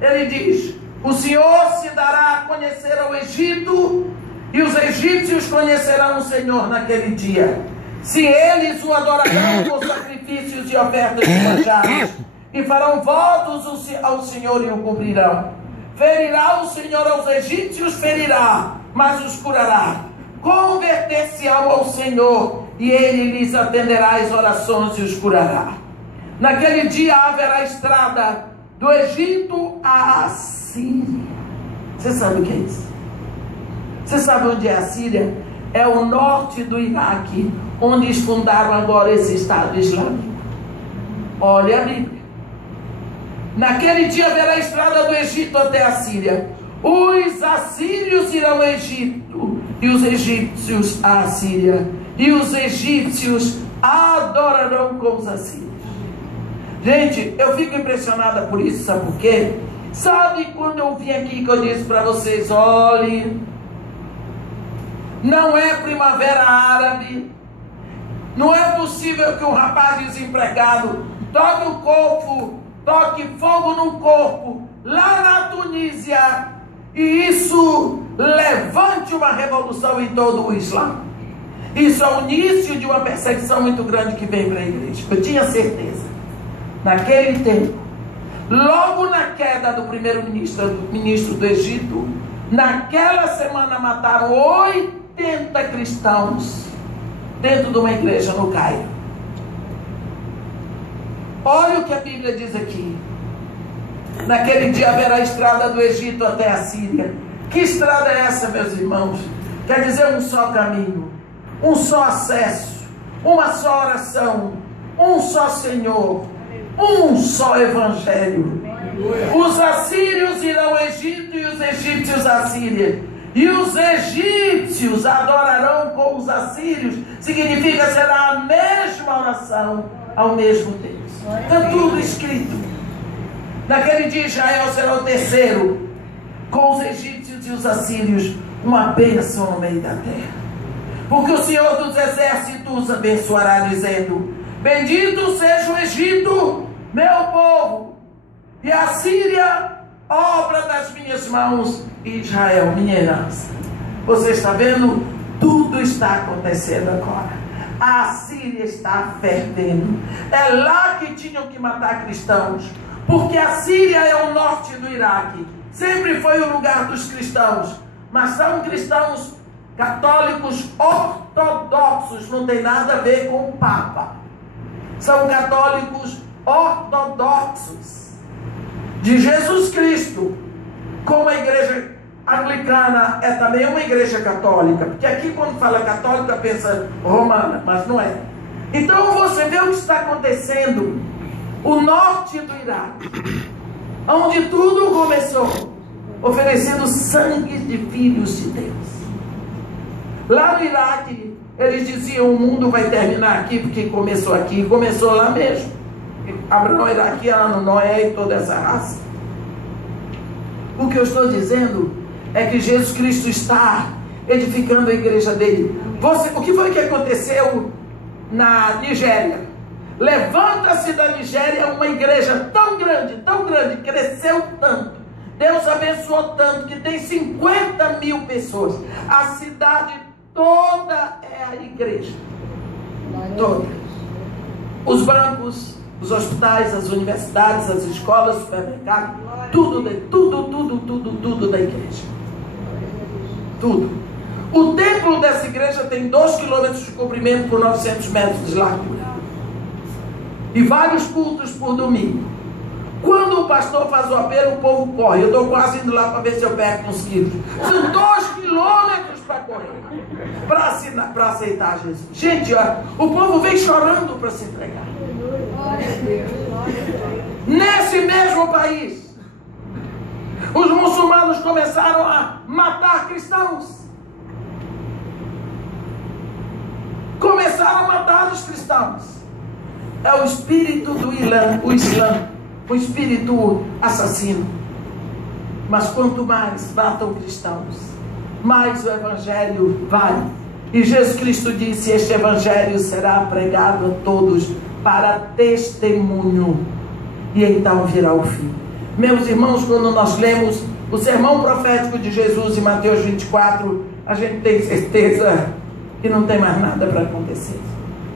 Ele diz: o Senhor se dará a conhecer ao Egito, e os egípcios conhecerão o Senhor naquele dia. Se eles o adorarão com sacrifícios e ofertas de manjares, e farão votos ao Senhor e o cobrirão. Ferirá o Senhor aos egípcios, ferirá, mas os curará. Converter-se-ão ao Senhor, e Ele lhes atenderá as orações e os curará. Naquele dia haverá estrada do Egito à Assíria. Você sabe o que é isso? Você sabe onde é a Síria? É o norte do Iraque, onde eles fundaram agora esse Estado Islâmico. Olha a Bíblia. Naquele dia haverá a estrada do Egito até a Síria. Os assírios irão ao Egito, e os egípcios à Síria. E os egípcios adorarão com os assírios. Gente, eu fico impressionada por isso, sabe por quê? Sabe quando eu vim aqui que eu disse para vocês, olhe, não é primavera árabe, não é possível que um rapaz desempregado toque fogo no corpo, lá na Tunísia, e isso levante uma revolução em todo o Islã. Isso é o início de uma perseguição muito grande que vem para a igreja. Eu tinha certeza. Naquele tempo, logo na queda do primeiro-ministro do Egito, naquela semana mataram 80 cristãos dentro de uma igreja no Cairo. Olha o que a Bíblia diz aqui. Naquele dia haverá a estrada do Egito até a Síria. Que estrada é essa, meus irmãos? Quer dizer, um só caminho, um só acesso, uma só oração, um só Senhor, um só Evangelho. Os assírios irão ao Egito e os egípcios à Síria. E os egípcios adorarão com os assírios. Significa, será a mesma oração ao mesmo tempo. Está tudo escrito. Naquele dia Israel será o terceiro, com os egípcios e os assírios, uma bênção no meio da terra. Porque o Senhor dos exércitos abençoará, dizendo: bendito seja o Egito, meu povo, e a Síria, obra das minhas mãos, e Israel, minha herança. Você está vendo? Tudo está acontecendo agora. A Síria está fervendo. É lá que tinham que matar cristãos, porque a Síria é o norte do Iraque. Sempre foi o lugar dos cristãos, mas são cristãos católicos ortodoxos, não tem nada a ver com o Papa. São católicos ortodoxos de Jesus Cristo. Como a igreja anglicana é também uma igreja católica, porque aqui quando fala católica pensa romana, mas não é. Então você vê o que está acontecendo. O norte do Iraque, onde tudo começou, oferecendo sangue de filhos de Deus. Lá no Iraque, eles diziam: o mundo vai terminar aqui, porque começou aqui, começou lá mesmo. Abraão era iraquiano, Noé e toda essa raça. O que eu estou dizendo é que Jesus Cristo está edificando a igreja dele. O que foi que aconteceu na Nigéria? Levanta-se da Nigéria uma igreja tão grande, cresceu tanto, Deus abençoou tanto, que tem 50 mil pessoas. A cidade toda é a igreja. Toda. Os bancos, os hospitais, as universidades, as escolas, os supermercados, tudo da igreja. Tudo. O templo dessa igreja tem 2 quilômetros de comprimento por 900 metros de largura. E vários cultos por domingo. Quando o pastor faz o apelo, o povo corre. Eu estou quase indo lá para ver se eu pego uns quilos. São 2 quilômetros para correr, para aceitar Jesus. Gente, ó, o povo vem chorando para se entregar. Nesse mesmo país, os muçulmanos começaram a matar cristãos. Começaram a matar os cristãos. É o espírito do Islã, o espírito assassino. Mas quanto mais matam cristãos, mais o evangelho vai. E Jesus Cristo disse: este evangelho será pregado a todos para testemunho, e então virá o fim. Meus irmãos, quando nós lemos o sermão profético de Jesus em Mateus 24, a gente tem certeza que não tem mais nada para acontecer.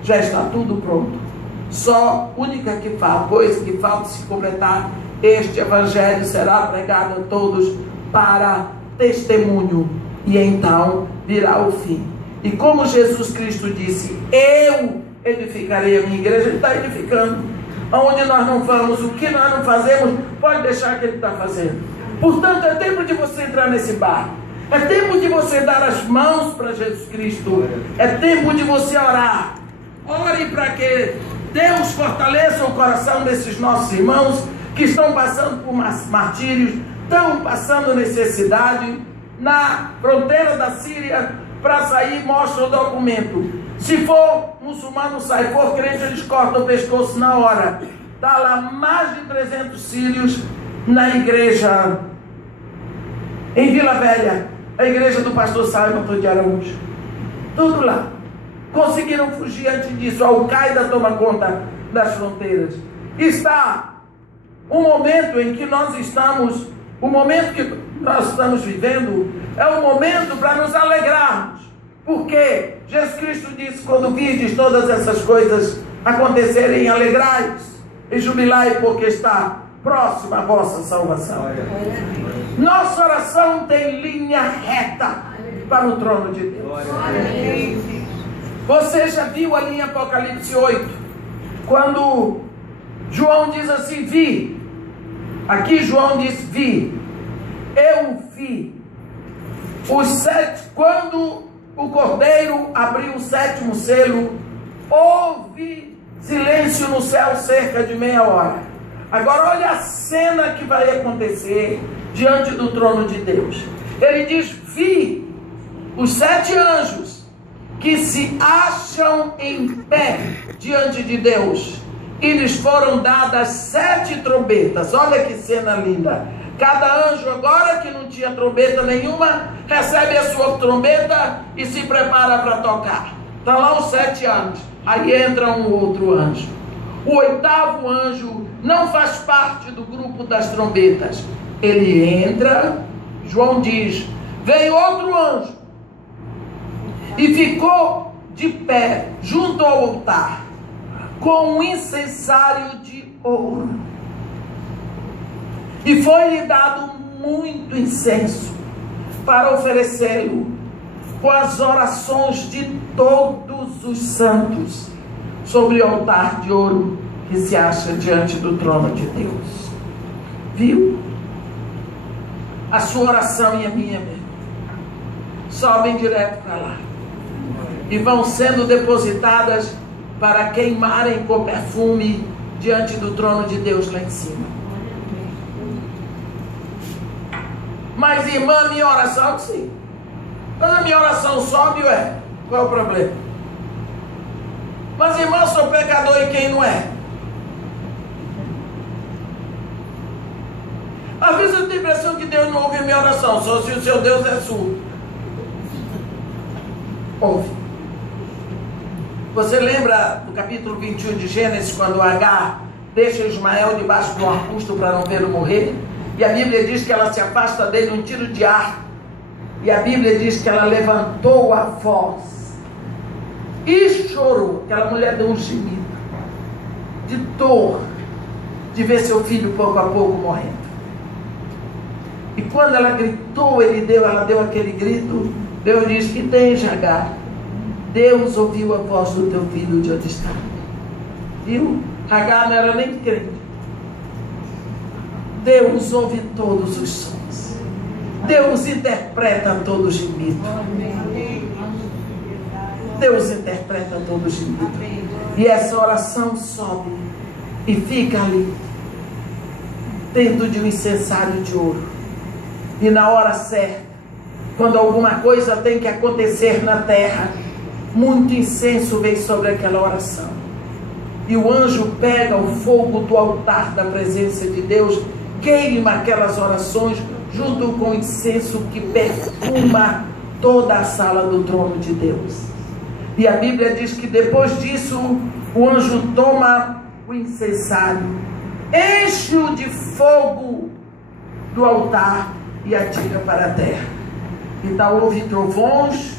já está tudo pronto. Só coisa que falta se completar, este evangelho será pregado a todos para testemunho, e então virá o fim. E como Jesus Cristo disse, eu edificarei a minha igreja, Ele está edificando. Onde nós não vamos, o que nós não fazemos, pode deixar que Ele está fazendo. Portanto, é tempo de você entrar nesse barco. É tempo de você dar as mãos para Jesus Cristo. É tempo de você orar. Ore para que Deus fortaleça o coração desses nossos irmãos que estão passando por martírios, estão passando necessidade. Na fronteira da Síria, para sair, mostra o documento. Se for muçulmano, sai. For crente, eles cortam o pescoço na hora. Está lá mais de 300 sírios na igreja em Vila Velha, a igreja do pastor Simon de Araújo. Tudo lá. Conseguiram fugir antes disso. A Al-Qaeda toma conta das fronteiras. Está um momento em que nós estamos, o momento que nós estamos vivendo é um momento para nos alegrarmos. Porque Jesus Cristo disse, quando virdes todas essas coisas acontecerem, alegrai-vos e jubilai, porque está próxima a vossa salvação. Nossa oração tem linha reta para o trono de Deus. Você já viu ali em Apocalipse 8, quando João diz assim, vi. Aqui João diz, vi. Eu vi. Quando o Cordeiro abriu o 7º selo, houve silêncio no céu cerca de meia hora. Agora olha a cena que vai acontecer diante do trono de Deus. Ele diz, vi os 7 anjos que se acham em pé diante de Deus, e lhes foram dadas 7 trombetas. Olha que cena linda. Cada anjo agora que não tinha trombeta nenhuma, recebe a sua trombeta e se prepara para tocar. Estão lá os 7 anjos. Aí entra um outro anjo. O 8º anjo não faz parte do grupo das trombetas. Ele entra, João diz, veio outro anjo e ficou de pé junto ao altar com um incensário de ouro. E foi-lhe dado muito incenso para oferecê-lo com as orações de todos os santos sobre o altar de ouro que se acha diante do trono de Deus. Viu? A sua oração e a minha mesmo sobem direto para lá e vão sendo depositadas para queimarem com perfume diante do trono de Deus lá em cima. Mas irmã, minha oração sim. Mas a minha oração sobe, ué? Qual é o problema? Mas irmã, eu sou pecador e quem não é? Às vezes eu tenho a impressão que Deus não ouve a minha oração, só se o seu Deus é surdo. Ouve. Você lembra do capítulo 21 de Gênesis, quando Agar deixa Ismael debaixo de um arbusto para não vê-lo morrer? E a Bíblia diz que ela se afasta dele um tiro de arco. E a Bíblia diz que ela levantou a voz e chorou. Aquela mulher deu um gemido de dor de ver seu filho pouco a pouco morrendo. E quando ela gritou, ela deu aquele grito. Deus diz, que tens, Agar? Deus ouviu a voz do teu filho de onde está. Viu? Agar não era nem crente. Deus ouve todos os sons. Deus interpreta todo gemido. Deus interpreta todo gemido. E essa oração sobe e fica ali, dentro de um incensário de ouro. E na hora certa, quando alguma coisa tem que acontecer na terra, muito incenso vem sobre aquela oração. E o anjo pega o fogo do altar da presença de Deus, queima aquelas orações junto com o incenso que perfuma toda a sala do trono de Deus. E a Bíblia diz que depois disso o anjo toma o incensário, enche-o de fogo do altar e atira para a terra. Então houve trovões,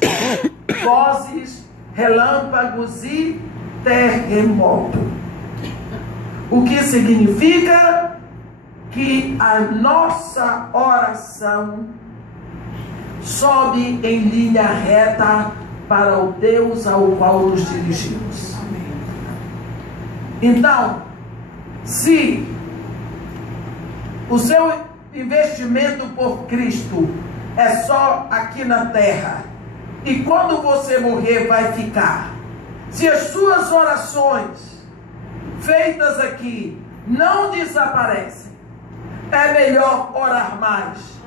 vozes, relâmpagos e terremoto. O que significa que a nossa oração sobe em linha reta para o Deus ao qual nos dirigimos. Então, se o seu investimento por Cristo é só aqui na terra, e quando você morrer vai ficar, se as suas orações feitas aqui não desaparecem, é melhor orar mais.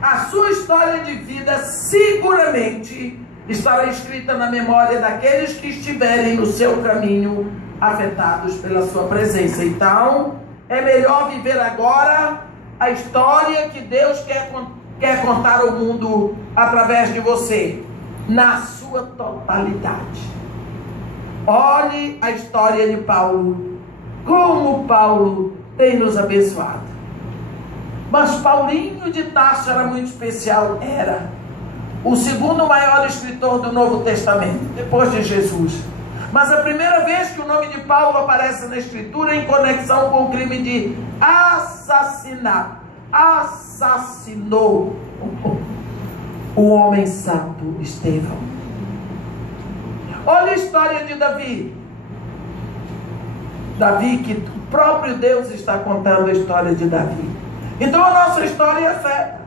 A sua história de vida seguramente estará escrita na memória daqueles que estiverem no seu caminho afetados pela sua presença. Então, é melhor viver agora a história que Deus quer contar ao mundo através de você, na sua totalidade. Olhe a história de Paulo, como Paulo tem nos abençoado. Mas Paulinho de Tarso era muito especial, era o segundo maior escritor do Novo Testamento, depois de Jesus. Mas a primeira vez que o nome de Paulo aparece na Escritura em conexão com o crime de assassinato. Assassinou o homem santo Estevão. Olha a história de Davi. Davi, que o próprio Deus está contando a história de Davi. Então a nossa história afeta.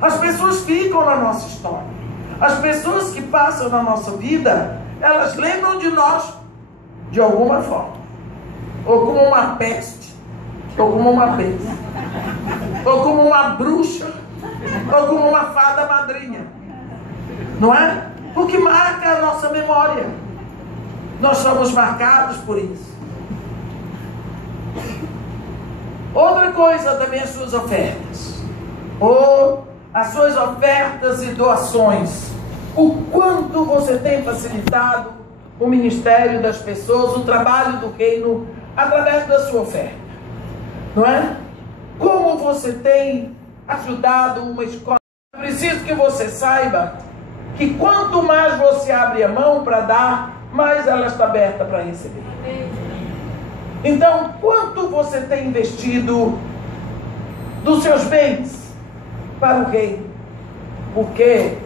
As pessoas ficam na nossa história. As pessoas que passam na nossa vida, elas lembram de nós de alguma forma. Ou como uma peste, ou como uma besta, ou como uma bruxa, ou como uma fada madrinha. Não é? Porque marca a nossa memória. Nós somos marcados por isso. Outra coisa também, as suas ofertas. Ou as suas ofertas e doações. O quanto você tem facilitado o ministério das pessoas, o trabalho do reino, através da sua oferta. Não é? Como você tem ajudado uma escola. Preciso que você saiba que quanto mais você abre a mão para dar, mais ela está aberta para receber. Então, quanto você tem investido dos seus bens para o reino? Porque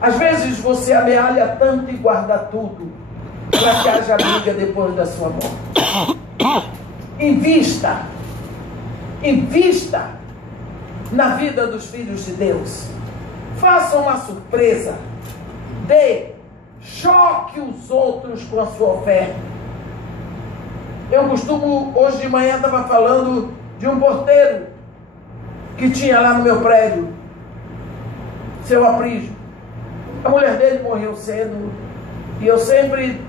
às vezes você amealha tanto e guarda tudo para que haja briga depois da sua morte. Invista na vida dos filhos de Deus. Faça uma surpresa. Choque os outros com a sua oferta. Eu costumo, hoje de manhã estava falando de um porteiro que tinha lá no meu prédio, seu Aprígio. A mulher dele morreu cedo, e eu sempre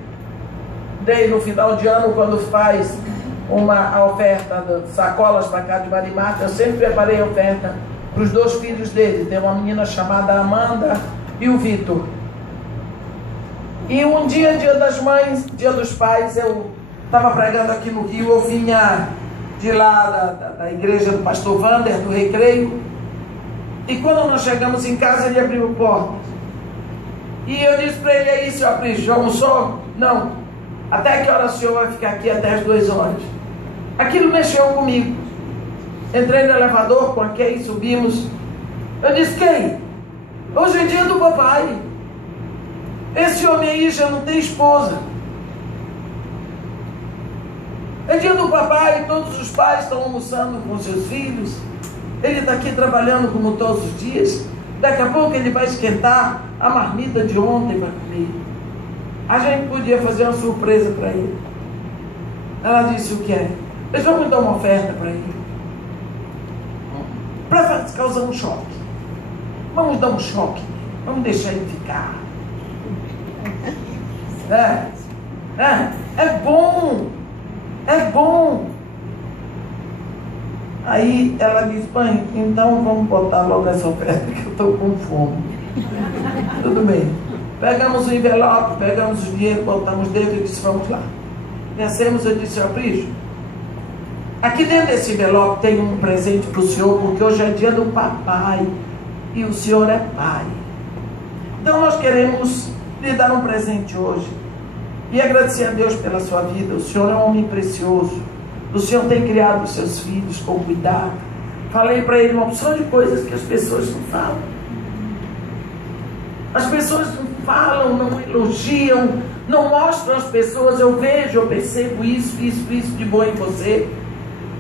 dei no final de ano, quando faz a oferta de sacolas para cá de Marimata, eu sempre preparei a oferta para os 2 filhos dele. Tem uma menina chamada Amanda e o Vitor. E um dia, dia das mães, dia dos pais, eu estava pregando aqui no Rio, eu vinha de lá da igreja do pastor Wander, do Recreio, e quando nós chegamos em casa, ele abriu a porta, e eu disse para ele: aí, seu Aprígio, já almoçou? Não. Até que hora o senhor vai ficar aqui? Até as 2 horas. Aquilo mexeu comigo. Entrei no elevador com a Kay, subimos. Eu disse: Kay, hoje é dia do papai. Esse homem aí já não tem esposa. É dia do papai, todos os pais estão almoçando com seus filhos. Ele está aqui trabalhando como todos os dias. Daqui a pouco ele vai esquentar a marmita de ontem para comer. A gente podia fazer uma surpresa para ele. Ela disse: o que é? Nós vamos dar uma oferta para ele, para causar um choque. Vamos dar um choque. Vamos deixar ele ficar. É bom. É bom. Aí ela disse: mãe, então vamos botar logo essa oferta, que eu estou com fome. Tudo bem. Pegamos o envelope, pegamos o dinheiro, botamos dentro e disse: vamos lá. Descemos, eu disse: Aprígio, aqui dentro desse envelope tem um presente para o senhor, porque hoje é dia do papai e o senhor é pai. Então nós queremos lhe dar um presente hoje. E agradecer a Deus pela sua vida. O Senhor é um homem precioso. O Senhor tem criado os seus filhos com cuidado. Falei para ele uma opção de coisas que as pessoas não falam. As pessoas não falam, não elogiam, não mostram às pessoas. Eu vejo, eu percebo isso de bom em você.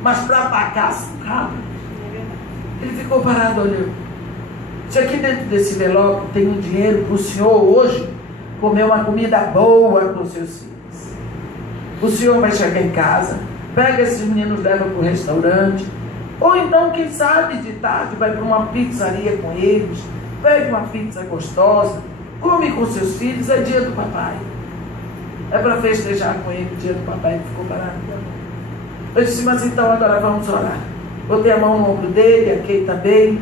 Mas para atacar, sabe? Ele ficou parado olhando. Se aqui dentro desse envelope tem um dinheiro para o senhor hoje comer uma comida boa com os seus filhos. O senhor vai chegar em casa, pega esses meninos, leva para o restaurante, ou então, quem sabe, de tarde vai para uma pizzaria com eles, pede uma pizza gostosa, come com seus filhos, é dia do papai. É para festejar com ele o dia do papai. Ele ficou parado. Eu disse, mas então agora vamos orar. Botei a mão no ombro dele, a Kay também.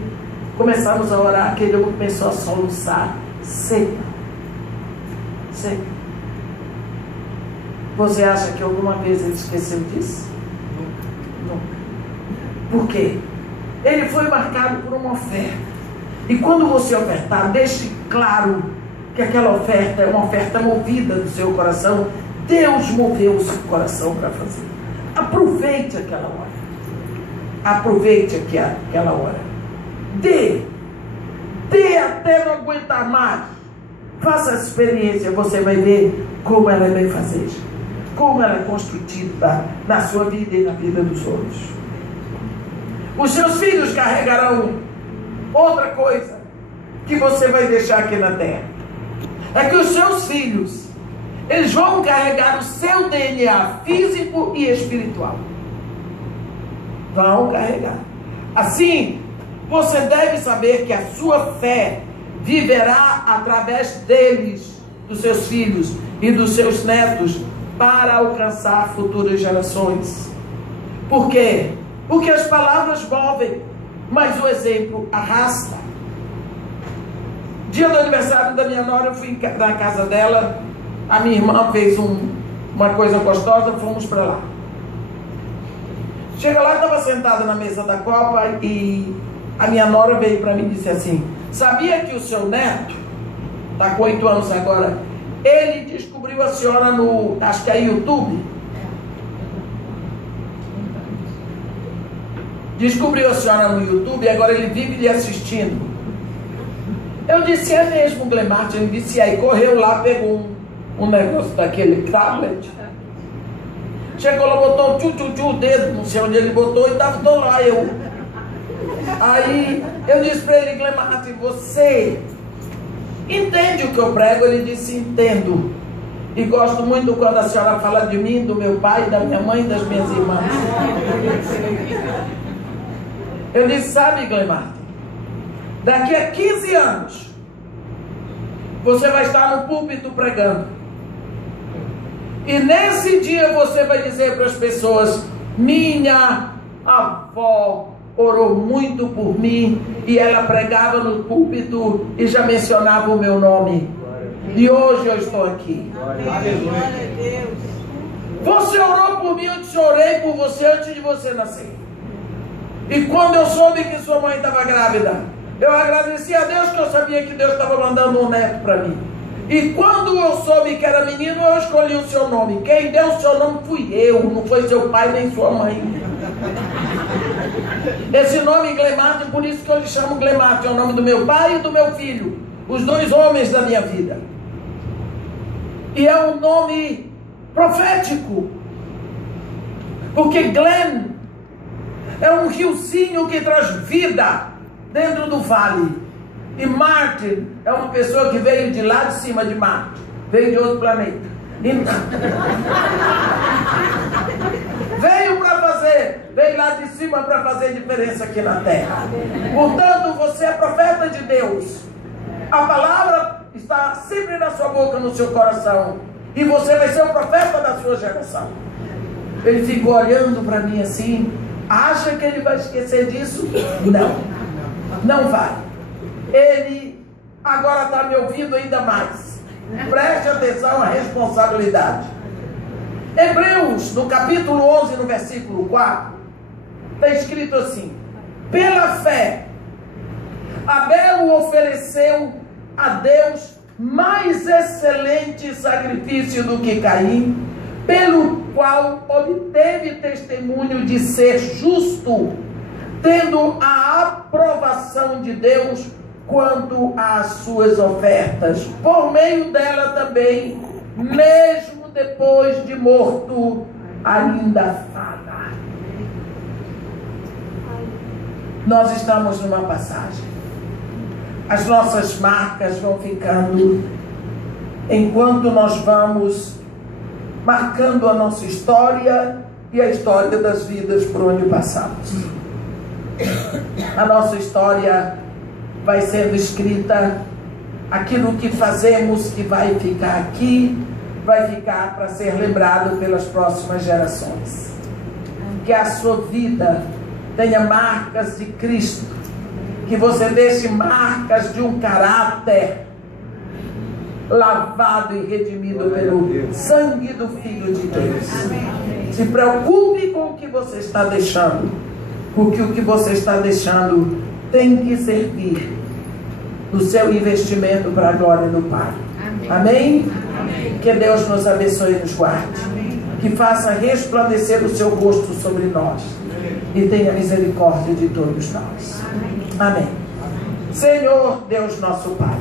Começamos a orar, aquele homem começou a soluçar. Seca. Você acha que alguma vez ele esqueceu disso? Nunca. Por quê? Ele foi marcado por uma oferta. E quando você ofertar, deixe claro que aquela oferta é uma oferta movida do seu coração. Deus moveu o seu coração para fazer. Aproveite aquela hora. Aproveite aquela hora. Dê até não aguentar mais. Faça essa experiência, você vai ver como ela é benfazeja, como ela é construtiva na sua vida e na vida dos outros. Os seus filhos carregarão outra coisa que você vai deixar aqui na terra. É que os seus filhos, eles vão carregar o seu DNA físico e espiritual. Vão carregar. Assim, você deve saber que a sua fé viverá através deles, dos seus filhos e dos seus netos, para alcançar futuras gerações. Por quê? Porque as palavras movem, mas o exemplo arrasta. Dia do aniversário da minha nora, eu fui na casa dela, a minha irmã fez uma coisa gostosa, fomos para lá. Chega lá, estava sentada na mesa da copa e a minha nora veio para mim e disse assim: sabia que o seu neto, está com 8 anos agora, ele descobriu a senhora no, acho que é YouTube. Descobriu a senhora no YouTube e agora ele vive lhe assistindo. Eu disse, é mesmo, Glemart? Ele disse, aí correu lá, pegou um negócio daquele tablet. Chegou lá, botou o dedo, não sei onde ele botou, e estava lá eu. Aí eu disse para ele, Glemart, você entende o que eu prego? Ele disse, entendo. E gosto muito quando a senhora fala de mim, do meu pai, da minha mãe e das minhas irmãs. Eu disse, sabe, Glemart, daqui a 15 anos, você vai estar no púlpito pregando. E nesse dia você vai dizer para as pessoas, minha avó orou muito por mim e ela pregava no púlpito e já mencionava o meu nome. E hoje eu estou aqui. Você orou por mim, eu te orei por você antes de você nascer. E quando eu soube que sua mãe estava grávida, eu agradeci a Deus que eu sabia que Deus estava mandando um neto para mim. E quando eu soube que era menino, eu escolhi o seu nome. Quem deu o seu nome fui eu, não foi seu pai nem sua mãe. Esse nome Glemart, por isso que eu lhe chamo Glemart, é o nome do meu pai e do meu filho, os 2 homens da minha vida. E é um nome profético, porque Glen é um riozinho que traz vida dentro do vale. E Martin é uma pessoa que veio de lá de cima de Marte, veio de outro planeta. Então, veio lá de cima para fazer diferença aqui na terra. Portanto, você é profeta de Deus. A palavra está sempre na sua boca, no seu coração. E você vai ser o profeta da sua geração. Ele ficou olhando para mim assim. Acha que ele vai esquecer disso? Não, não vai. Ele agora está me ouvindo ainda mais. Preste atenção à responsabilidade. Hebreus, no capítulo 11, no versículo 4, está escrito assim: pela fé, Abel ofereceu a Deus mais excelente sacrifício do que Caim, pelo qual obteve testemunho de ser justo, tendo a aprovação de Deus quanto às suas ofertas. Por meio dela também, mesmo depois de morto, ainda fala. Nós estamos numa passagem. As nossas marcas vão ficando enquanto nós vamos marcando a nossa história e a história das vidas por onde passamos. A nossa história vai sendo escrita, aquilo que fazemos que vai ficar aqui, vai ficar para ser lembrado pelas próximas gerações. Que a sua vida tenha marcas de Cristo, que você deixe marcas de um caráter lavado e redimido pelo sangue do Filho de Deus. Se preocupe com o que você está deixando, porque o que você está deixando tem que servir no seu investimento para a glória do Pai. Amém? Amém? Que Deus nos abençoe e nos guarde. Que faça resplandecer o seu rosto sobre nós e tenha misericórdia de todos nós. Amém. Senhor Deus nosso Pai,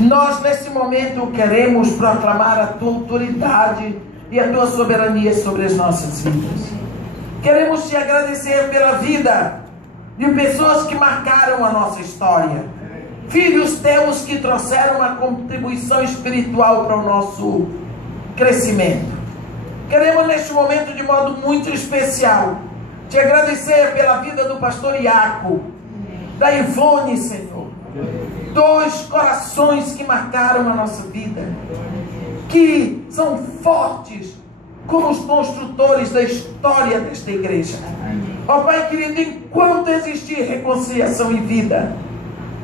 nós nesse momento queremos proclamar a tua autoridade e a tua soberania sobre as nossas vidas. Queremos te agradecer pela vida de pessoas que marcaram a nossa história, filhos teus que trouxeram uma contribuição espiritual para o nosso crescimento. Queremos neste momento, de modo muito especial, te agradecer pela vida do pastor Iaco, da Ivone, Senhor. Dois corações que marcaram a nossa vida, que são fortes como os construtores da história desta igreja. Ó Pai querido, enquanto existir reconciliação e vida,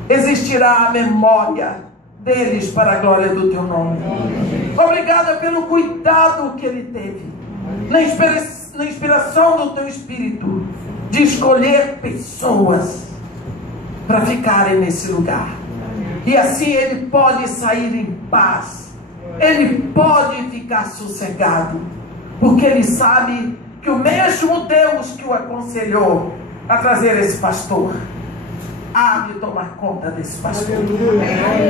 existirá a memória deles para a glória do teu nome. Obrigada pelo cuidado que ele teve, na inspiração do teu Espírito, de escolher pessoas para ficarem nesse lugar. E assim ele pode sair em paz, ele pode ficar sossegado, porque ele sabe que o mesmo Deus que o aconselhou a trazer esse pastor há de tomar conta desse pastor.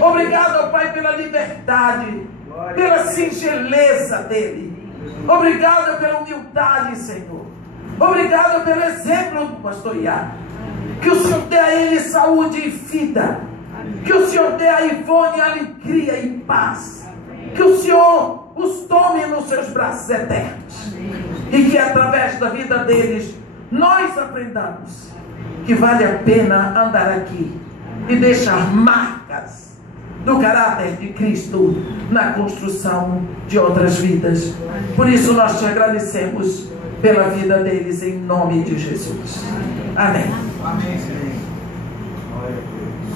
Obrigado, Pai, pela liberdade, pela singeleza dele. Obrigado pela humildade, Senhor. Obrigado pelo exemplo do pastor Iaco. Que o Senhor dê a ele saúde e vida. Que o Senhor dê a Ivone alegria e paz. Que o Senhor os tome nos seus braços eternos. E que através da vida deles nós aprendamos que vale a pena andar aqui e deixar marcas do caráter de Cristo na construção de outras vidas. Por isso nós te agradecemos pela vida deles, em nome de Jesus. Amém. Amém.